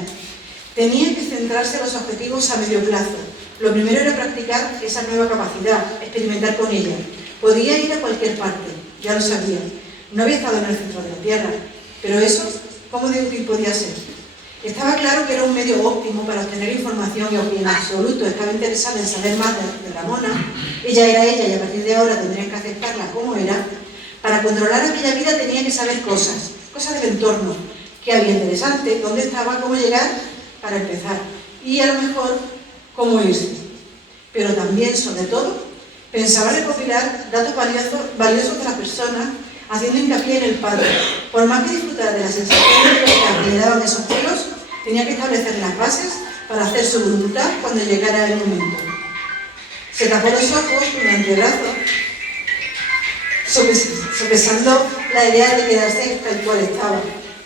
Tenía que centrarse en los objetivos a medio plazo. Lo primero era practicar esa nueva capacidad, experimentar con ella. Podía ir a cualquier parte, ya lo sabía. No había estado en el centro de la Tierra, pero eso, ¿cómo de útil podía ser? Estaba claro que era un medio óptimo para obtener información y en absoluto estaba interesada en saber más de Ramona. Ella era ella y a partir de ahora tendrían que aceptarla como era. Para controlar aquella vida tenía que saber cosas del entorno, qué había interesante, dónde estaba, cómo llegar para empezar y a lo mejor cómo irse. Pero también, sobre todo, pensaba recopilar datos valiosos de la persona, haciendo hincapié en el padre. Por más que disfrutara de las sensaciones que le daban esos celos, tenía que establecer las bases para hacer su voluntad cuando llegara el momento. Se tapó los ojos con el antebrazo, sopesando la idea de quedarse tal cual estaba.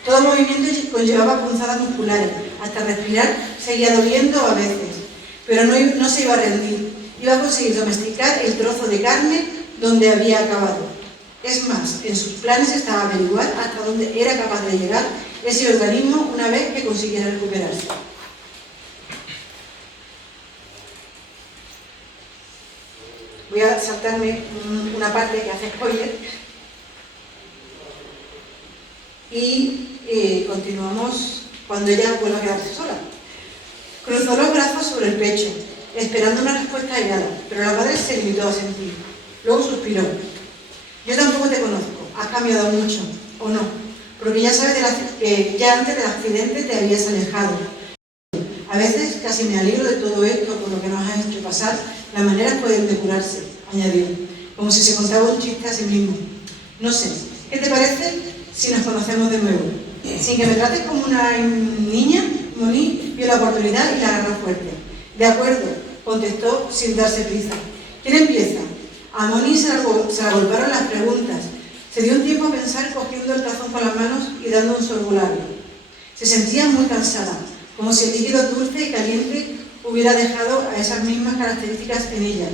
Todo movimiento conllevaba punzadas musculares, hasta respirar seguía doliendo a veces, pero no se iba a rendir, iba a conseguir domesticar el trozo de carne donde había acabado. Es más, en sus planes estaba averiguar hasta dónde era capaz de llegar ese organismo una vez que consiguiera recuperarse. Voy a saltarme una parte que hace spoiler y continuamos cuando ella vuelve a quedarse sola. Cruzó los brazos sobre el pecho, esperando una respuesta airada, pero la madre se limitó a sentir. Luego suspiró. Yo tampoco te conozco, has cambiado mucho, ¿o no? Porque ya sabes que ya antes del accidente te habías alejado. A veces casi me alegro de todo esto por lo que nos has hecho pasar. Las maneras pueden depurarse, añadió, como si se contaba un chiste a sí mismo. No sé, ¿qué te parece si nos conocemos de nuevo? Sin que me trates como una niña, Moni vio la oportunidad y la agarró fuerte. De acuerdo, contestó sin darse prisa. ¿Quién empieza? A Moni se la golpearon las preguntas. Se dio un tiempo a pensar cogiendo el tazón con las manos y dando un sorbo largo. Se sentía muy cansada, como si el líquido dulce y caliente hubiera dejado a esas mismas características en ella.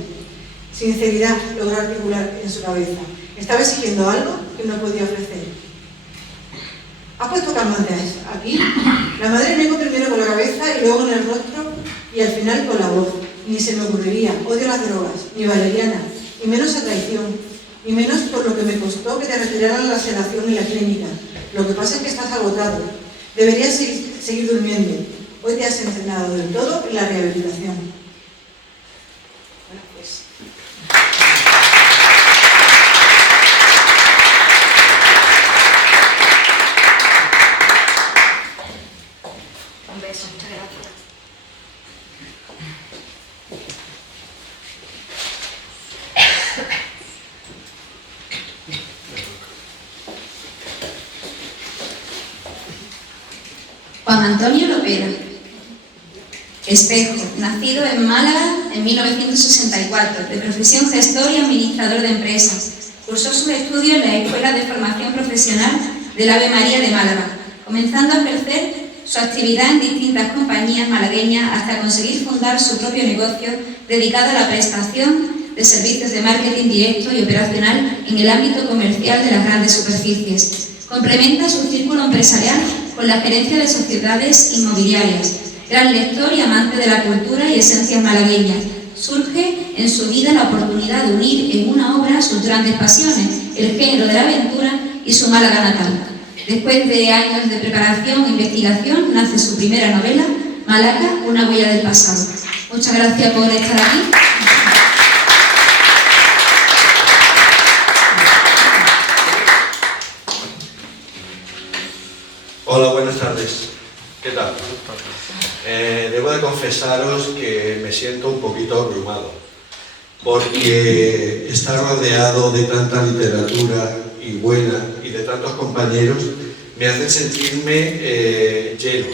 Sinceridad logró articular en su cabeza. Estaba exigiendo algo que no podía ofrecer. ¿Has puesto calmantes aquí? La madre negó primero con la cabeza y luego en el rostro y al final con la voz. Ni se me ocurriría, odio las drogas, ni valeriana, y menos a traición, y menos por lo que me costó que te retiraran la sedación en la clínica. Lo que pasa es que estás agotado. Deberías seguir durmiendo. Hoy te has entrenado del todo en la rehabilitación. Bueno, pues... Un beso, muchas gracias. Juan Antonio Lopera. Espejo, nacido en Málaga en 1964, de profesión gestor y administrador de empresas. Cursó sus estudios en la Escuela de Formación Profesional del Ave María de Málaga, comenzando a ejercer su actividad en distintas compañías malagueñas hasta conseguir fundar su propio negocio dedicado a la prestación de servicios de marketing directo y operacional en el ámbito comercial de las grandes superficies. Complementa su círculo empresarial con la gerencia de sociedades inmobiliarias. Gran lector y amante de la cultura y esencias malagueñas, surge en su vida la oportunidad de unir en una obra sus grandes pasiones, el género de la aventura y su Málaga natal. Después de años de preparación e investigación, nace su primera novela, Malaca, una huella del pasado. Muchas gracias por estar aquí. Hola, buenas tardes. ¿Qué tal? Debo de confesaros que me siento un poquito abrumado, porque estar rodeado de tanta literatura y buena y de tantos compañeros me hace sentirme lleno.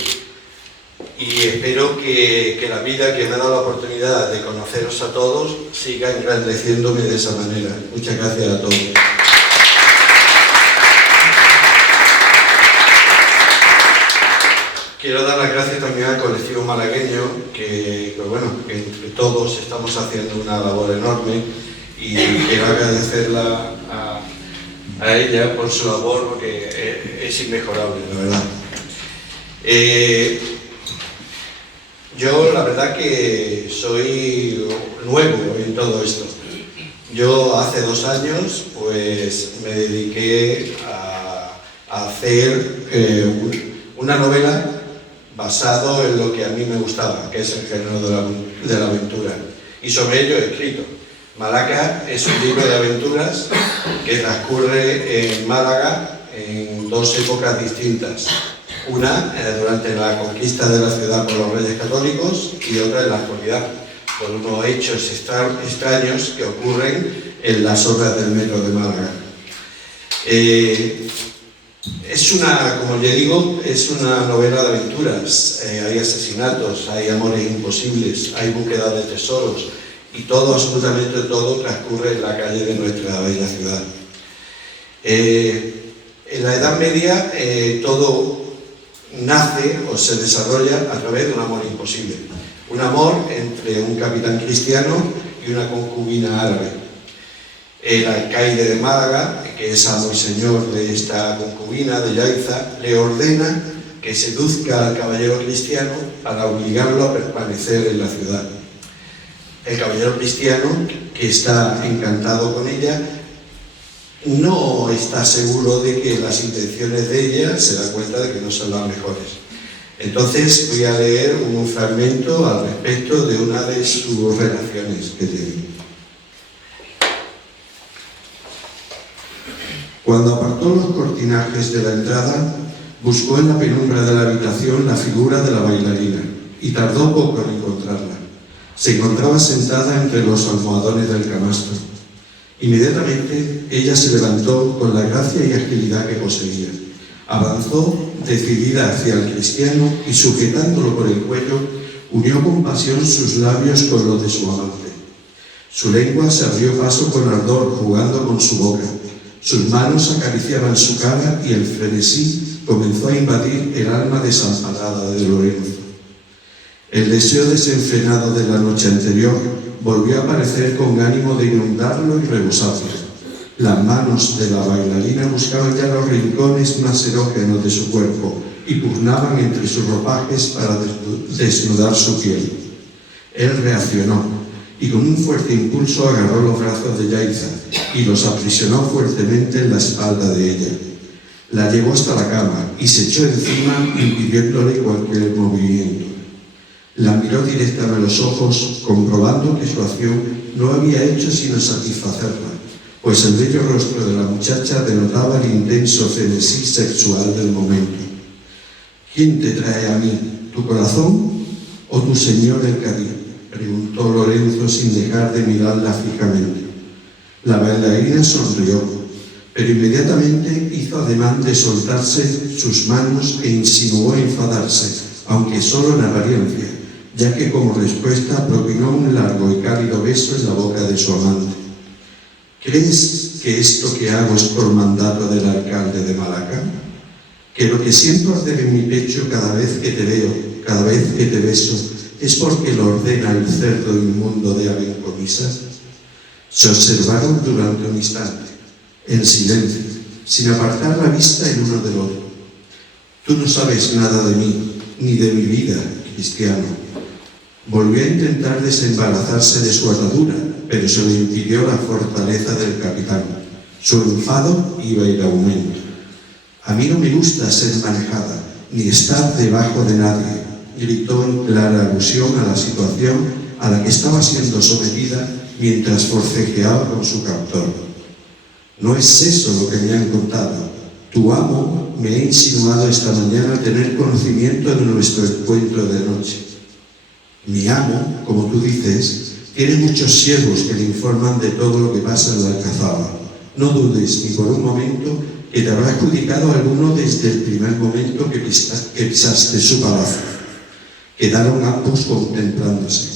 Y espero que la vida que me ha dado la oportunidad de conoceros a todos siga engrandeciéndome de esa manera. Muchas gracias a todos. Quiero dar las gracias también al colectivo malagueño, que entre todos estamos haciendo una labor enorme, y quiero agradecerla a ella por su labor, porque es inmejorable, la verdad. Yo la verdad que soy nuevo en todo esto. Yo hace 2 años pues me dediqué a hacer una novela basado en lo que a mí me gustaba, que es el género de la aventura. Y sobre ello he escrito. Malaca es un libro de aventuras que transcurre en Málaga en 2 épocas distintas. Una durante la conquista de la ciudad por los Reyes Católicos y otra en la actualidad, por unos hechos extraños que ocurren en las obras del metro de Málaga. Como ya digo, es una novela de aventuras. Hay asesinatos, hay amores imposibles, hay búsqueda de tesoros, y todo, absolutamente todo, transcurre en la calle de nuestra bella ciudad. En la Edad Media todo nace o se desarrolla a través de un amor imposible. Un amor entre un capitán cristiano y una concubina árabe. El alcaide de Málaga, que es amo y señor de esta concubina, de Yaiza, le ordena que seduzca al caballero cristiano para obligarlo a permanecer en la ciudad. El caballero cristiano, que está encantado con ella, no está seguro de que las intenciones de ella, se da cuenta de que no son las mejores. Entonces voy a leer un fragmento al respecto de una de sus relaciones que tiene. Cuando apartó los cortinajes de la entrada, buscó en la penumbra de la habitación la figura de la bailarina y tardó poco en encontrarla. Se encontraba sentada entre los almohadones del camastro. Inmediatamente ella se levantó con la gracia y agilidad que poseía. Avanzó decidida hacia el cristiano y, sujetándolo por el cuello, unió con pasión sus labios con los de su amante. Su lengua se abrió paso con ardor, jugando con su boca. Sus manos acariciaban su cara y el frenesí comenzó a invadir el alma desamparada de Lorenzo. El deseo desenfrenado de la noche anterior volvió a aparecer con ánimo de inundarlo y rebosarlo. Las manos de la bailarina buscaban ya los rincones más erógenos de su cuerpo y pugnaban entre sus ropajes para desnudar su piel. Él reaccionó y con un fuerte impulso agarró los brazos de Yaiza y los aprisionó fuertemente en la espalda de ella. La llevó hasta la cama y se echó encima impidiéndole cualquier movimiento. La miró directamente a los ojos, comprobando que su acción no había hecho sino satisfacerla, pues el bello rostro de la muchacha denotaba el intenso frenesí sexual del momento. ¿Quién te trae a mí, tu corazón o tu señor el cadí?, preguntó Lorenzo sin dejar de mirarla fijamente. La bailarina sonrió, pero inmediatamente hizo ademán de soltarse sus manos e insinuó enfadarse, aunque solo en apariencia, ya que como respuesta propinó un largo y cálido beso en la boca de su amante. ¿Crees que esto que hago es por mandato del alcalde de Malaca? ¿Que lo que siento arder en mi pecho cada vez que te veo, cada vez que te beso, es porque lo ordena el cerdo inmundo de Abencomisas? Se observaron durante un instante, en silencio, sin apartar la vista el uno del otro. Tú no sabes nada de mí, ni de mi vida, cristiano. Volvió a intentar desembarazarse de su atadura, pero se lo impidió la fortaleza del capitán. Su enfado iba a ir a aumento. A mí no me gusta ser manejada, ni estar debajo de nadie, gritó en clara alusión a la situación a la que estaba siendo sometida mientras forcejeaba con su captor. No es eso lo que me han contado. Tu amo me ha insinuado esta mañana tener conocimiento de nuestro encuentro de noche. Mi amo, como tú dices, tiene muchos siervos que le informan de todo lo que pasa en la alcazaba. No dudes ni por un momento que te habrá adjudicado alguno desde el primer momento que pisaste su palacio. Quedaron ambos contemplándose.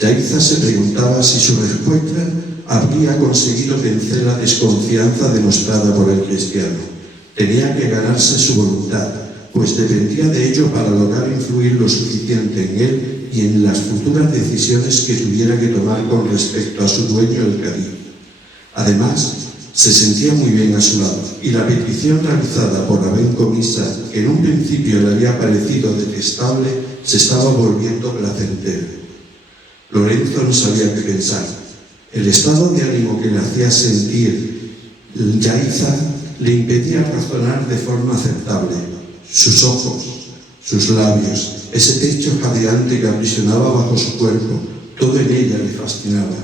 Yaiza se preguntaba si su respuesta habría conseguido vencer la desconfianza demostrada por el cristiano. Tenía que ganarse su voluntad, pues dependía de ello para lograr influir lo suficiente en él y en las futuras decisiones que tuviera que tomar con respecto a su dueño, el cadí. Además, se sentía muy bien a su lado, y la petición realizada por Abencomisas, que en un principio le había parecido detestable, se estaba volviendo placentera. Lorenzo no sabía qué pensar. El estado de ánimo que le hacía sentir Yaiza le impedía razonar de forma aceptable. Sus ojos, sus labios, ese pecho jadeante que aprisionaba bajo su cuerpo, todo en ella le fascinaba.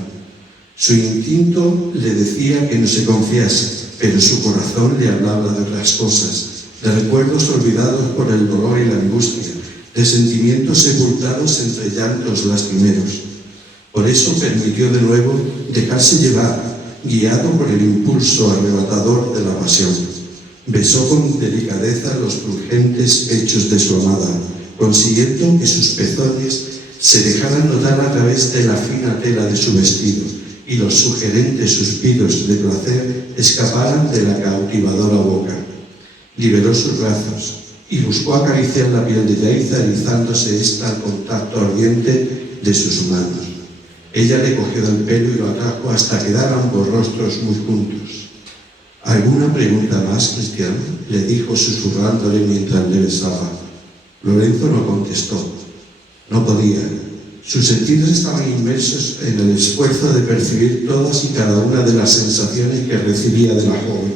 Su instinto le decía que no se confiase, pero su corazón le hablaba de otras cosas, de recuerdos olvidados por el dolor y la angustia, de sentimientos sepultados entre llantos lastimeros. Por eso permitió de nuevo dejarse llevar, guiado por el impulso arrebatador de la pasión. Besó con delicadeza los turgentes pechos de su amada, consiguiendo que sus pezones se dejaran notar a través de la fina tela de su vestido y los sugerentes suspiros de placer escaparan de la cautivadora boca. Liberó sus brazos y buscó acariciar la piel de Yaiza, erizándose esta al contacto ardiente de sus manos. Ella le cogió del pelo y lo atrajo hasta quedar ambos rostros muy juntos. ¿Alguna pregunta más, cristiano?, le dijo susurrándole mientras le besaba. Lorenzo no contestó. No podía. Sus sentidos estaban inmersos en el esfuerzo de percibir todas y cada una de las sensaciones que recibía de la joven.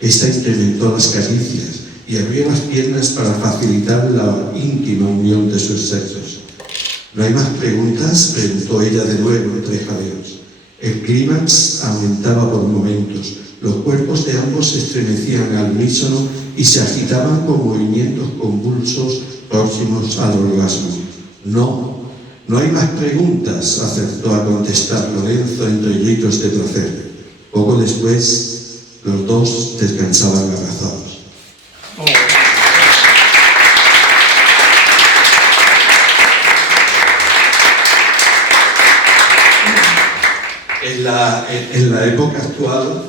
Esta incrementó las caricias y abrió las piernas para facilitar la íntima unión de sus sexos. ¿No hay más preguntas?, preguntó ella de nuevo entre jadeos. El clímax aumentaba por momentos. Los cuerpos de ambos se estremecían al unísono y se agitaban con movimientos convulsos próximos al orgasmo. No hay más preguntas, acertó a contestar Lorenzo entre gritos de placer. Poco después, los dos descansaban abrazados. En la época actual,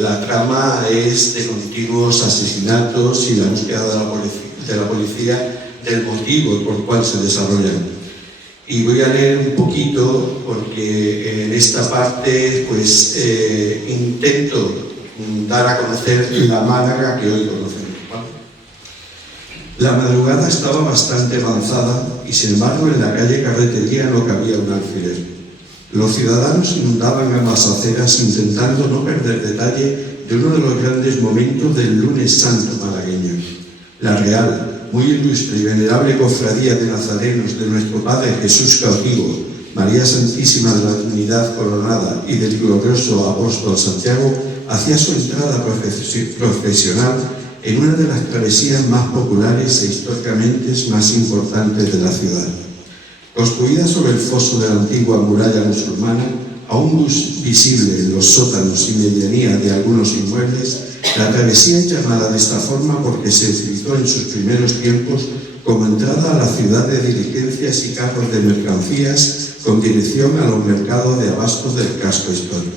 la trama es de continuos asesinatos y la búsqueda de la policía del motivo por el cual se desarrollan. Y voy a leer un poquito porque en esta parte pues intento dar a conocer la Málaga que hoy conocemos. La madrugada estaba bastante avanzada y sin embargo en la calle Carretería no cabía un alfiler. Los ciudadanos inundaban a las aceras intentando no perder detalle de uno de los grandes momentos del lunes santo malagueño. La Real, muy ilustre y venerable cofradía de nazarenos de nuestro Padre Jesús cautivo, María Santísima de la Trinidad coronada y del glorioso apóstol Santiago, hacía su entrada profesional en una de las travesías más populares e históricamente más importantes de la ciudad. Construida sobre el foso de la antigua muralla musulmana, aún visible en los sótanos y medianías de algunos inmuebles, la travesía es llamada de esta forma porque se utilizó en sus primeros tiempos como entrada a la ciudad de diligencias y carros de mercancías con dirección a los mercados de abastos del casco histórico.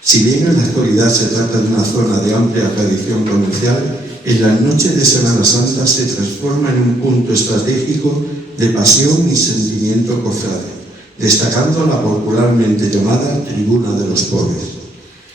Si bien en la actualidad se trata de una zona de amplia tradición comercial, en las noches de Semana Santa se transforma en un punto estratégico de pasión y sentimiento cofrade, destacando la popularmente llamada Tribuna de los Pobres,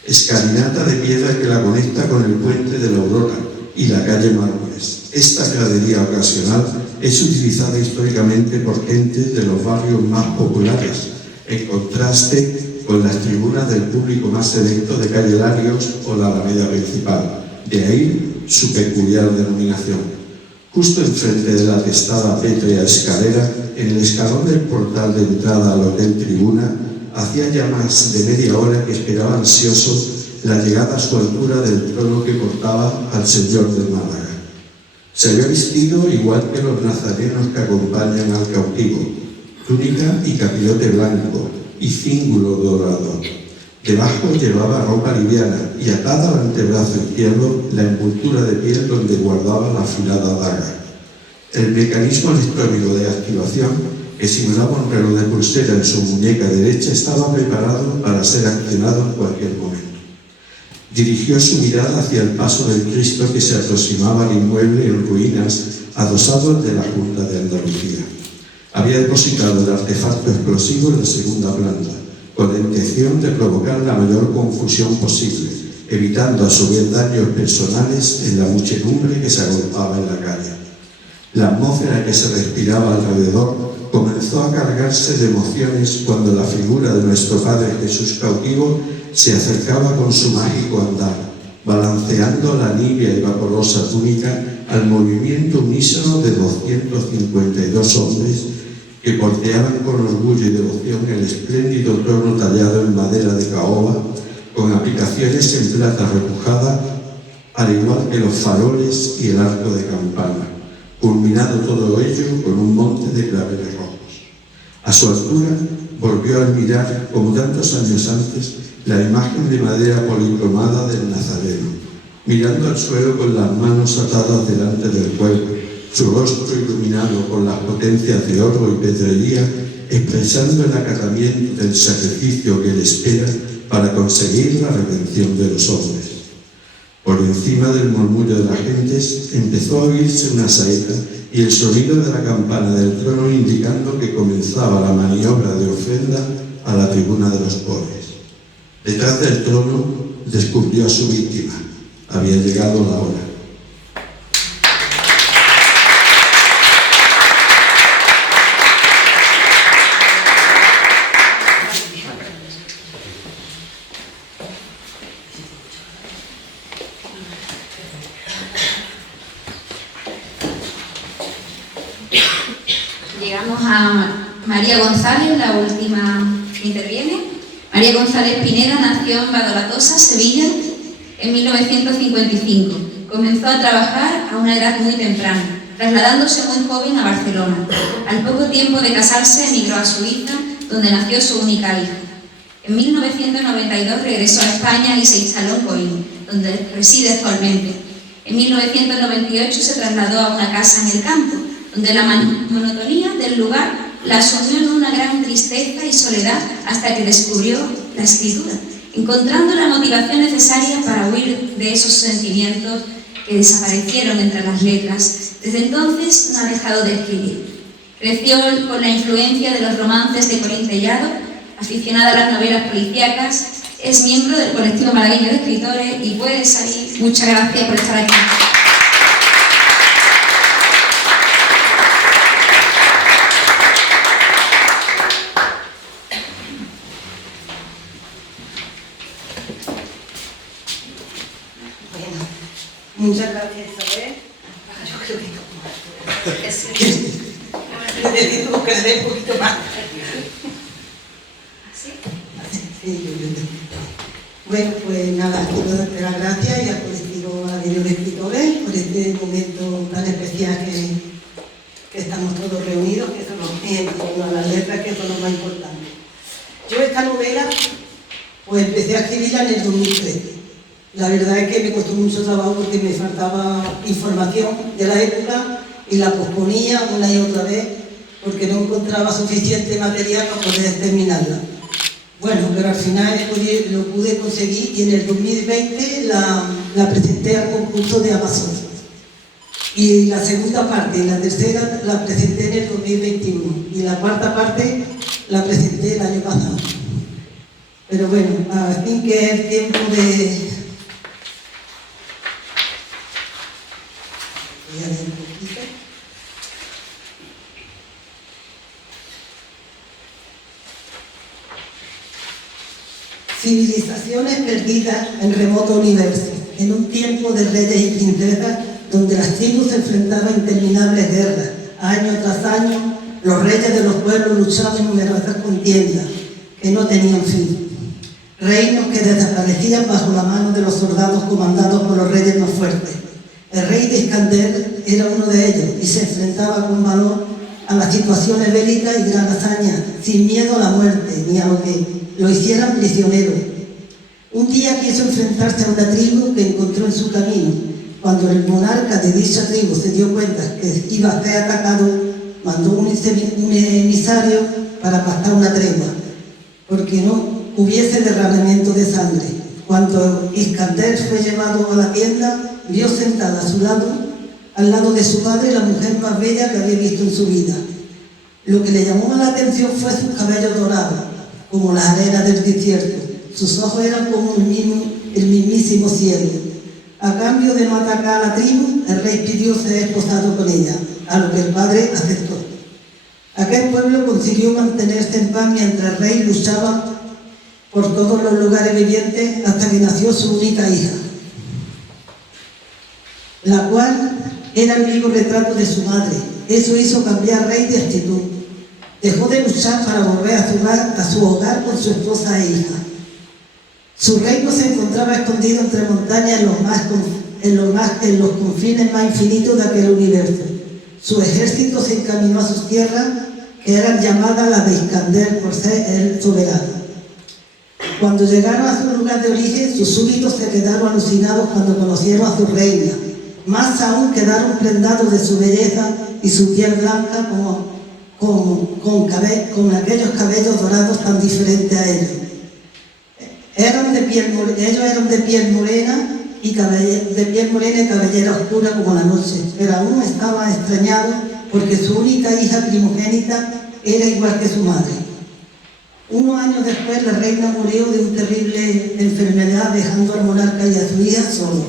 escalinata de piedra que la conecta con el puente de la Aurora y la calle Mármoles. Esta gradería ocasional es utilizada históricamente por gente de los barrios más populares, en contraste con las tribunas del público más selecto de calle Larios o la Alameda Principal, de ahí su peculiar denominación. Justo enfrente de la atestada pétrea escalera, en el escalón del portal de entrada al Hotel Tribuna, hacía ya más de media hora que esperaba ansioso la llegada a su altura del trono que portaba al señor de Málaga. Se había vestido igual que los nazarenos que acompañan al cautivo, túnica y capirote blanco y cíngulo dorado. Debajo llevaba ropa liviana y atada al antebrazo izquierdo la envoltura de piel donde guardaba la afilada daga. El mecanismo electrónico de activación, que simulaba un reloj de pulsera en su muñeca derecha, estaba preparado para ser accionado en cualquier momento. Dirigió su mirada hacia el paso del Cristo que se aproximaba al inmueble en ruinas, adosado al de la Junta de Andalucía. Había depositado el artefacto explosivo en la segunda planta, con la intención de provocar la mayor confusión posible, evitando a su vez daños personales en la muchedumbre que se agolpaba en la calle. La atmósfera que se respiraba alrededor comenzó a cargarse de emociones cuando la figura de nuestro Padre Jesús cautivo se acercaba con su mágico andar, balanceando la nívea y vaporosa túnica al movimiento unísono de 252 hombres que porteaban con orgullo y devoción el espléndido trono tallado en madera de caoba, con aplicaciones en plata repujada, al igual que los faroles y el arco de campana, culminado todo ello con un monte de claveles rojos. A su altura volvió a admirar, como tantos años antes, la imagen de madera policromada del Nazareno, mirando al suelo con las manos atadas delante del cuerpo, su rostro iluminado con las potencias de oro y pedrería, expresando el acatamiento del sacrificio que le espera para conseguir la redención de los hombres. Por encima del murmullo de las gentes empezó a oírse una saeta y el sonido de la campana del trono indicando que comenzaba la maniobra de ofrenda a la tribuna de los pobres. Detrás del trono descubrió a su víctima. Había llegado la hora. Llegamos a María González, la última que interviene. María González Pineda nació en Badolatosa, Sevilla, en 1955. Comenzó a trabajar a una edad muy temprana, trasladándose muy joven a Barcelona. Al poco tiempo de casarse emigró a Suiza, donde nació su única hija. En 1992 regresó a España y se instaló en Coín, donde reside actualmente. En 1998 se trasladó a una casa en el campo, donde la monotonía del lugar la sumió en una gran tristeza y soledad hasta que descubrió la escritura, encontrando la motivación necesaria para huir de esos sentimientos que desaparecieron entre las letras. Desde entonces no ha dejado de escribir. Creció con la influencia de los romances de Corín Tellado, aficionada a las novelas policíacas, es miembro del colectivo malagueño de escritores y puede salir. Muchas gracias por estar aquí. Muchas gracias, Isabel. Yo creo que necesito que le dé un poquito más. ¿Así? Sí, bueno, pues nada, quiero darte las gracias y al colectivo malagueño de escritores por este momento tan especial que estamos todos reunidos, que son los ejemplos, las letras, que son lo más importante. Yo esta novela, pues empecé a escribirla en el 2013. La verdad es que me costó mucho trabajo porque me faltaba información de la época y la posponía una y otra vez porque no encontraba suficiente material para poder terminarla. Bueno, pero al final lo pude conseguir y en el 2020 la presenté al concurso de Amazon. Y la segunda parte y la tercera la presenté en el 2021 y la cuarta parte la presenté el año pasado. Pero bueno, así que es el tiempo de... Civilizaciones perdidas en remoto universo, en un tiempo de reyes y princesas donde las tribus se enfrentaban a interminables guerras. Año tras año, los reyes de los pueblos luchaban en numerosas contiendas que no tenían fin. Reinos que desaparecían bajo la mano de los soldados comandados por los reyes más fuertes. El rey de Iskander era uno de ellos y se enfrentaba con valor a las situaciones bélicas y gran hazaña, sin miedo a la muerte ni a lo que lo hicieran prisionero. Un día quiso enfrentarse a una tribu que encontró en su camino. Cuando el monarca de dicha tribu se dio cuenta que iba a ser atacado, mandó un emisario para pactar una tregua, porque no hubiese derramamiento de sangre. Cuando Iskander fue llevado a la tienda, vio sentada a su lado, al lado de su madre, la mujer más bella que había visto en su vida. Lo que le llamó la atención fue sus cabellos dorados, como la arena del desierto. Sus ojos eran como el mismísimo cielo. A cambio de no atacar a la tribu, el rey pidió ser esposado con ella, a lo que el padre aceptó. Aquel pueblo consiguió mantenerse en paz mientras el rey luchaba por todos los lugares vivientes hasta que nació su única hija, la cual era el vivo retrato de su madre. Eso hizo cambiar al rey de actitud. Dejó de luchar para volver a su hogar con su esposa e hija. Su reino se encontraba escondido entre montañas en los confines más infinitos de aquel universo. Su ejército se encaminó a sus tierras, que eran llamadas las de Iskander por ser el soberano. Cuando llegaron a su lugar de origen, sus súbditos se quedaron alucinados cuando conocieron a su reina. Más aún quedaron prendados de su belleza y su piel blanca con aquellos cabellos dorados tan diferentes a ellos. Ellos eran de piel morena y cabellera oscura como la noche, pero aún estaban extrañados porque su única hija primogénita era igual que su madre. Unos años después, la reina murió de una terrible enfermedad, dejando al monarca y a su hija solos.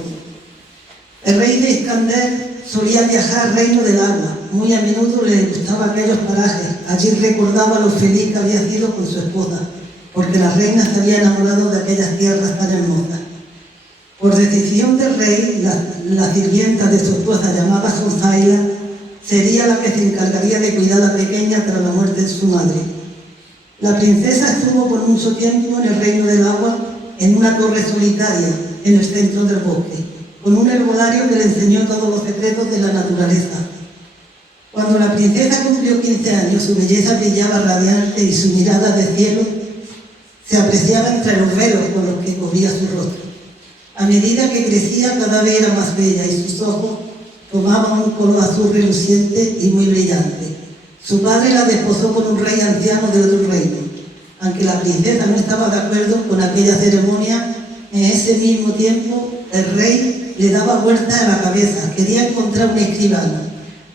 El rey de Iskander solía viajar al reino del agua. Muy a menudo le gustaban aquellos parajes. Allí recordaba lo feliz que había sido con su esposa, porque la reina se había enamorado de aquellas tierras tan hermosas. Por decisión del rey, la sirvienta de su esposa, llamada Sonsaila, sería la que se encargaría de cuidar a la pequeña tras la muerte de su madre. La princesa estuvo por mucho tiempo en el reino del agua, en una torre solitaria, en el centro del bosque, con un herbolario que le enseñó todos los secretos de la naturaleza. Cuando la princesa cumplió 15 años, su belleza brillaba radiante y su mirada de cielo se apreciaba entre los velos con los que cubría su rostro. A medida que crecía, cada vez era más bella y sus ojos tomaban un color azul reluciente y muy brillante. Su padre la desposó con un rey anciano de otro reino. Aunque la princesa no estaba de acuerdo con aquella ceremonia, en ese mismo tiempo el rey le daba vueltas a la cabeza. Quería encontrar un escribano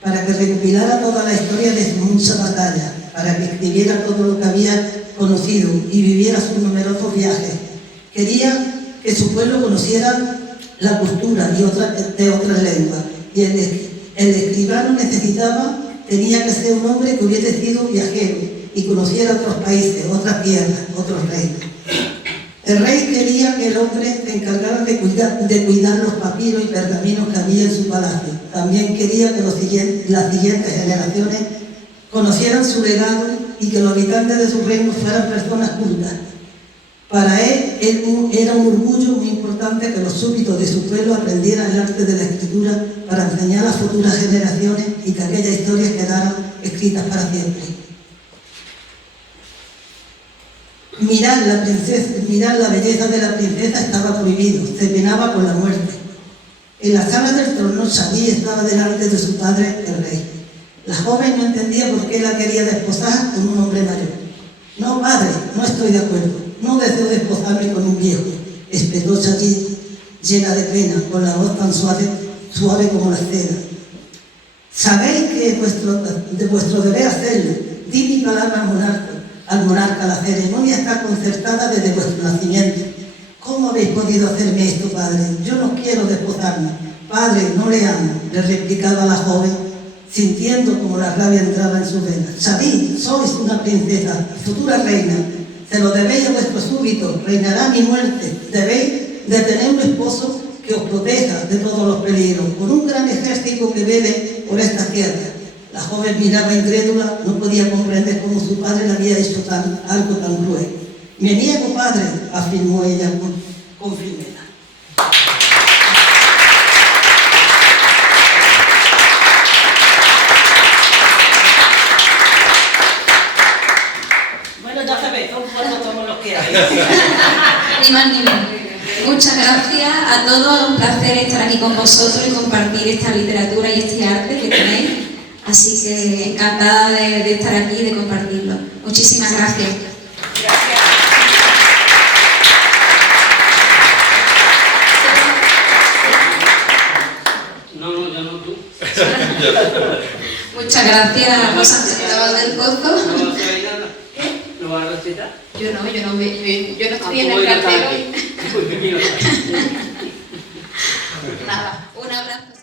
para que recopilara toda la historia de sus muchas batallas, para que escribiera todo lo que había conocido y viviera sus numerosos viajes. Quería que su pueblo conociera la cultura de otras lenguas. Y el escribano tenía que ser un hombre que hubiese sido viajero y conociera otros países, otras tierras, otros reinos. El rey quería que el hombre se encargara de cuidar los papiros y pergaminos que había en su palacio. También quería que las siguientes generaciones conocieran su legado y que los habitantes de su reino fueran personas cultas. Para él era un orgullo muy importante que los súbditos de su pueblo aprendieran el arte de la escritura para enseñar a las futuras generaciones y que aquellas historias quedaran escritas para siempre. Mirar la belleza de la princesa estaba prohibido, se penaba con la muerte. En la sala del trono, Xavier estaba delante de su padre, el rey. La joven no entendía por qué la quería desposar con un hombre mayor. No, padre, no estoy de acuerdo. No deseo desposarme con un viejo, espetó Xavier, llena de pena, con la voz tan suave como la seda. Sabéis que es de vuestro deber hacerlo. Di mi palabra al monarca. La ceremonia está concertada desde vuestro nacimiento. ¿Cómo habéis podido hacerme esto, padre? Yo no quiero desposarme. Padre, no le amo, le replicaba la joven, sintiendo como la rabia entraba en sus venas. Xavier, sois una princesa, futura reina. Se lo debéis a vuestros súbditos, reinará mi muerte. Debéis de tener un esposo que os proteja de todos los peligros, con un gran ejército que vele por esta tierra. La joven miraba incrédula, no podía comprender cómo su padre le había hecho algo tan cruel. Me niego, padre, afirmó ella con firmeza. Ya sabéis, son buenos todos los que hay. Ni más ni menos. Muchas gracias a todos, un placer estar aquí con vosotros y compartir esta literatura y este arte que tenéis. Así que encantada de estar aquí y de compartirlo. Muchísimas gracias. No, ya no tú. Muchas gracias, Rosa Angelina del Pozo. ¿No vas a ir nada? ¿No vas a recitar? Yo no estoy en el cartel hoy. Nada, un abrazo.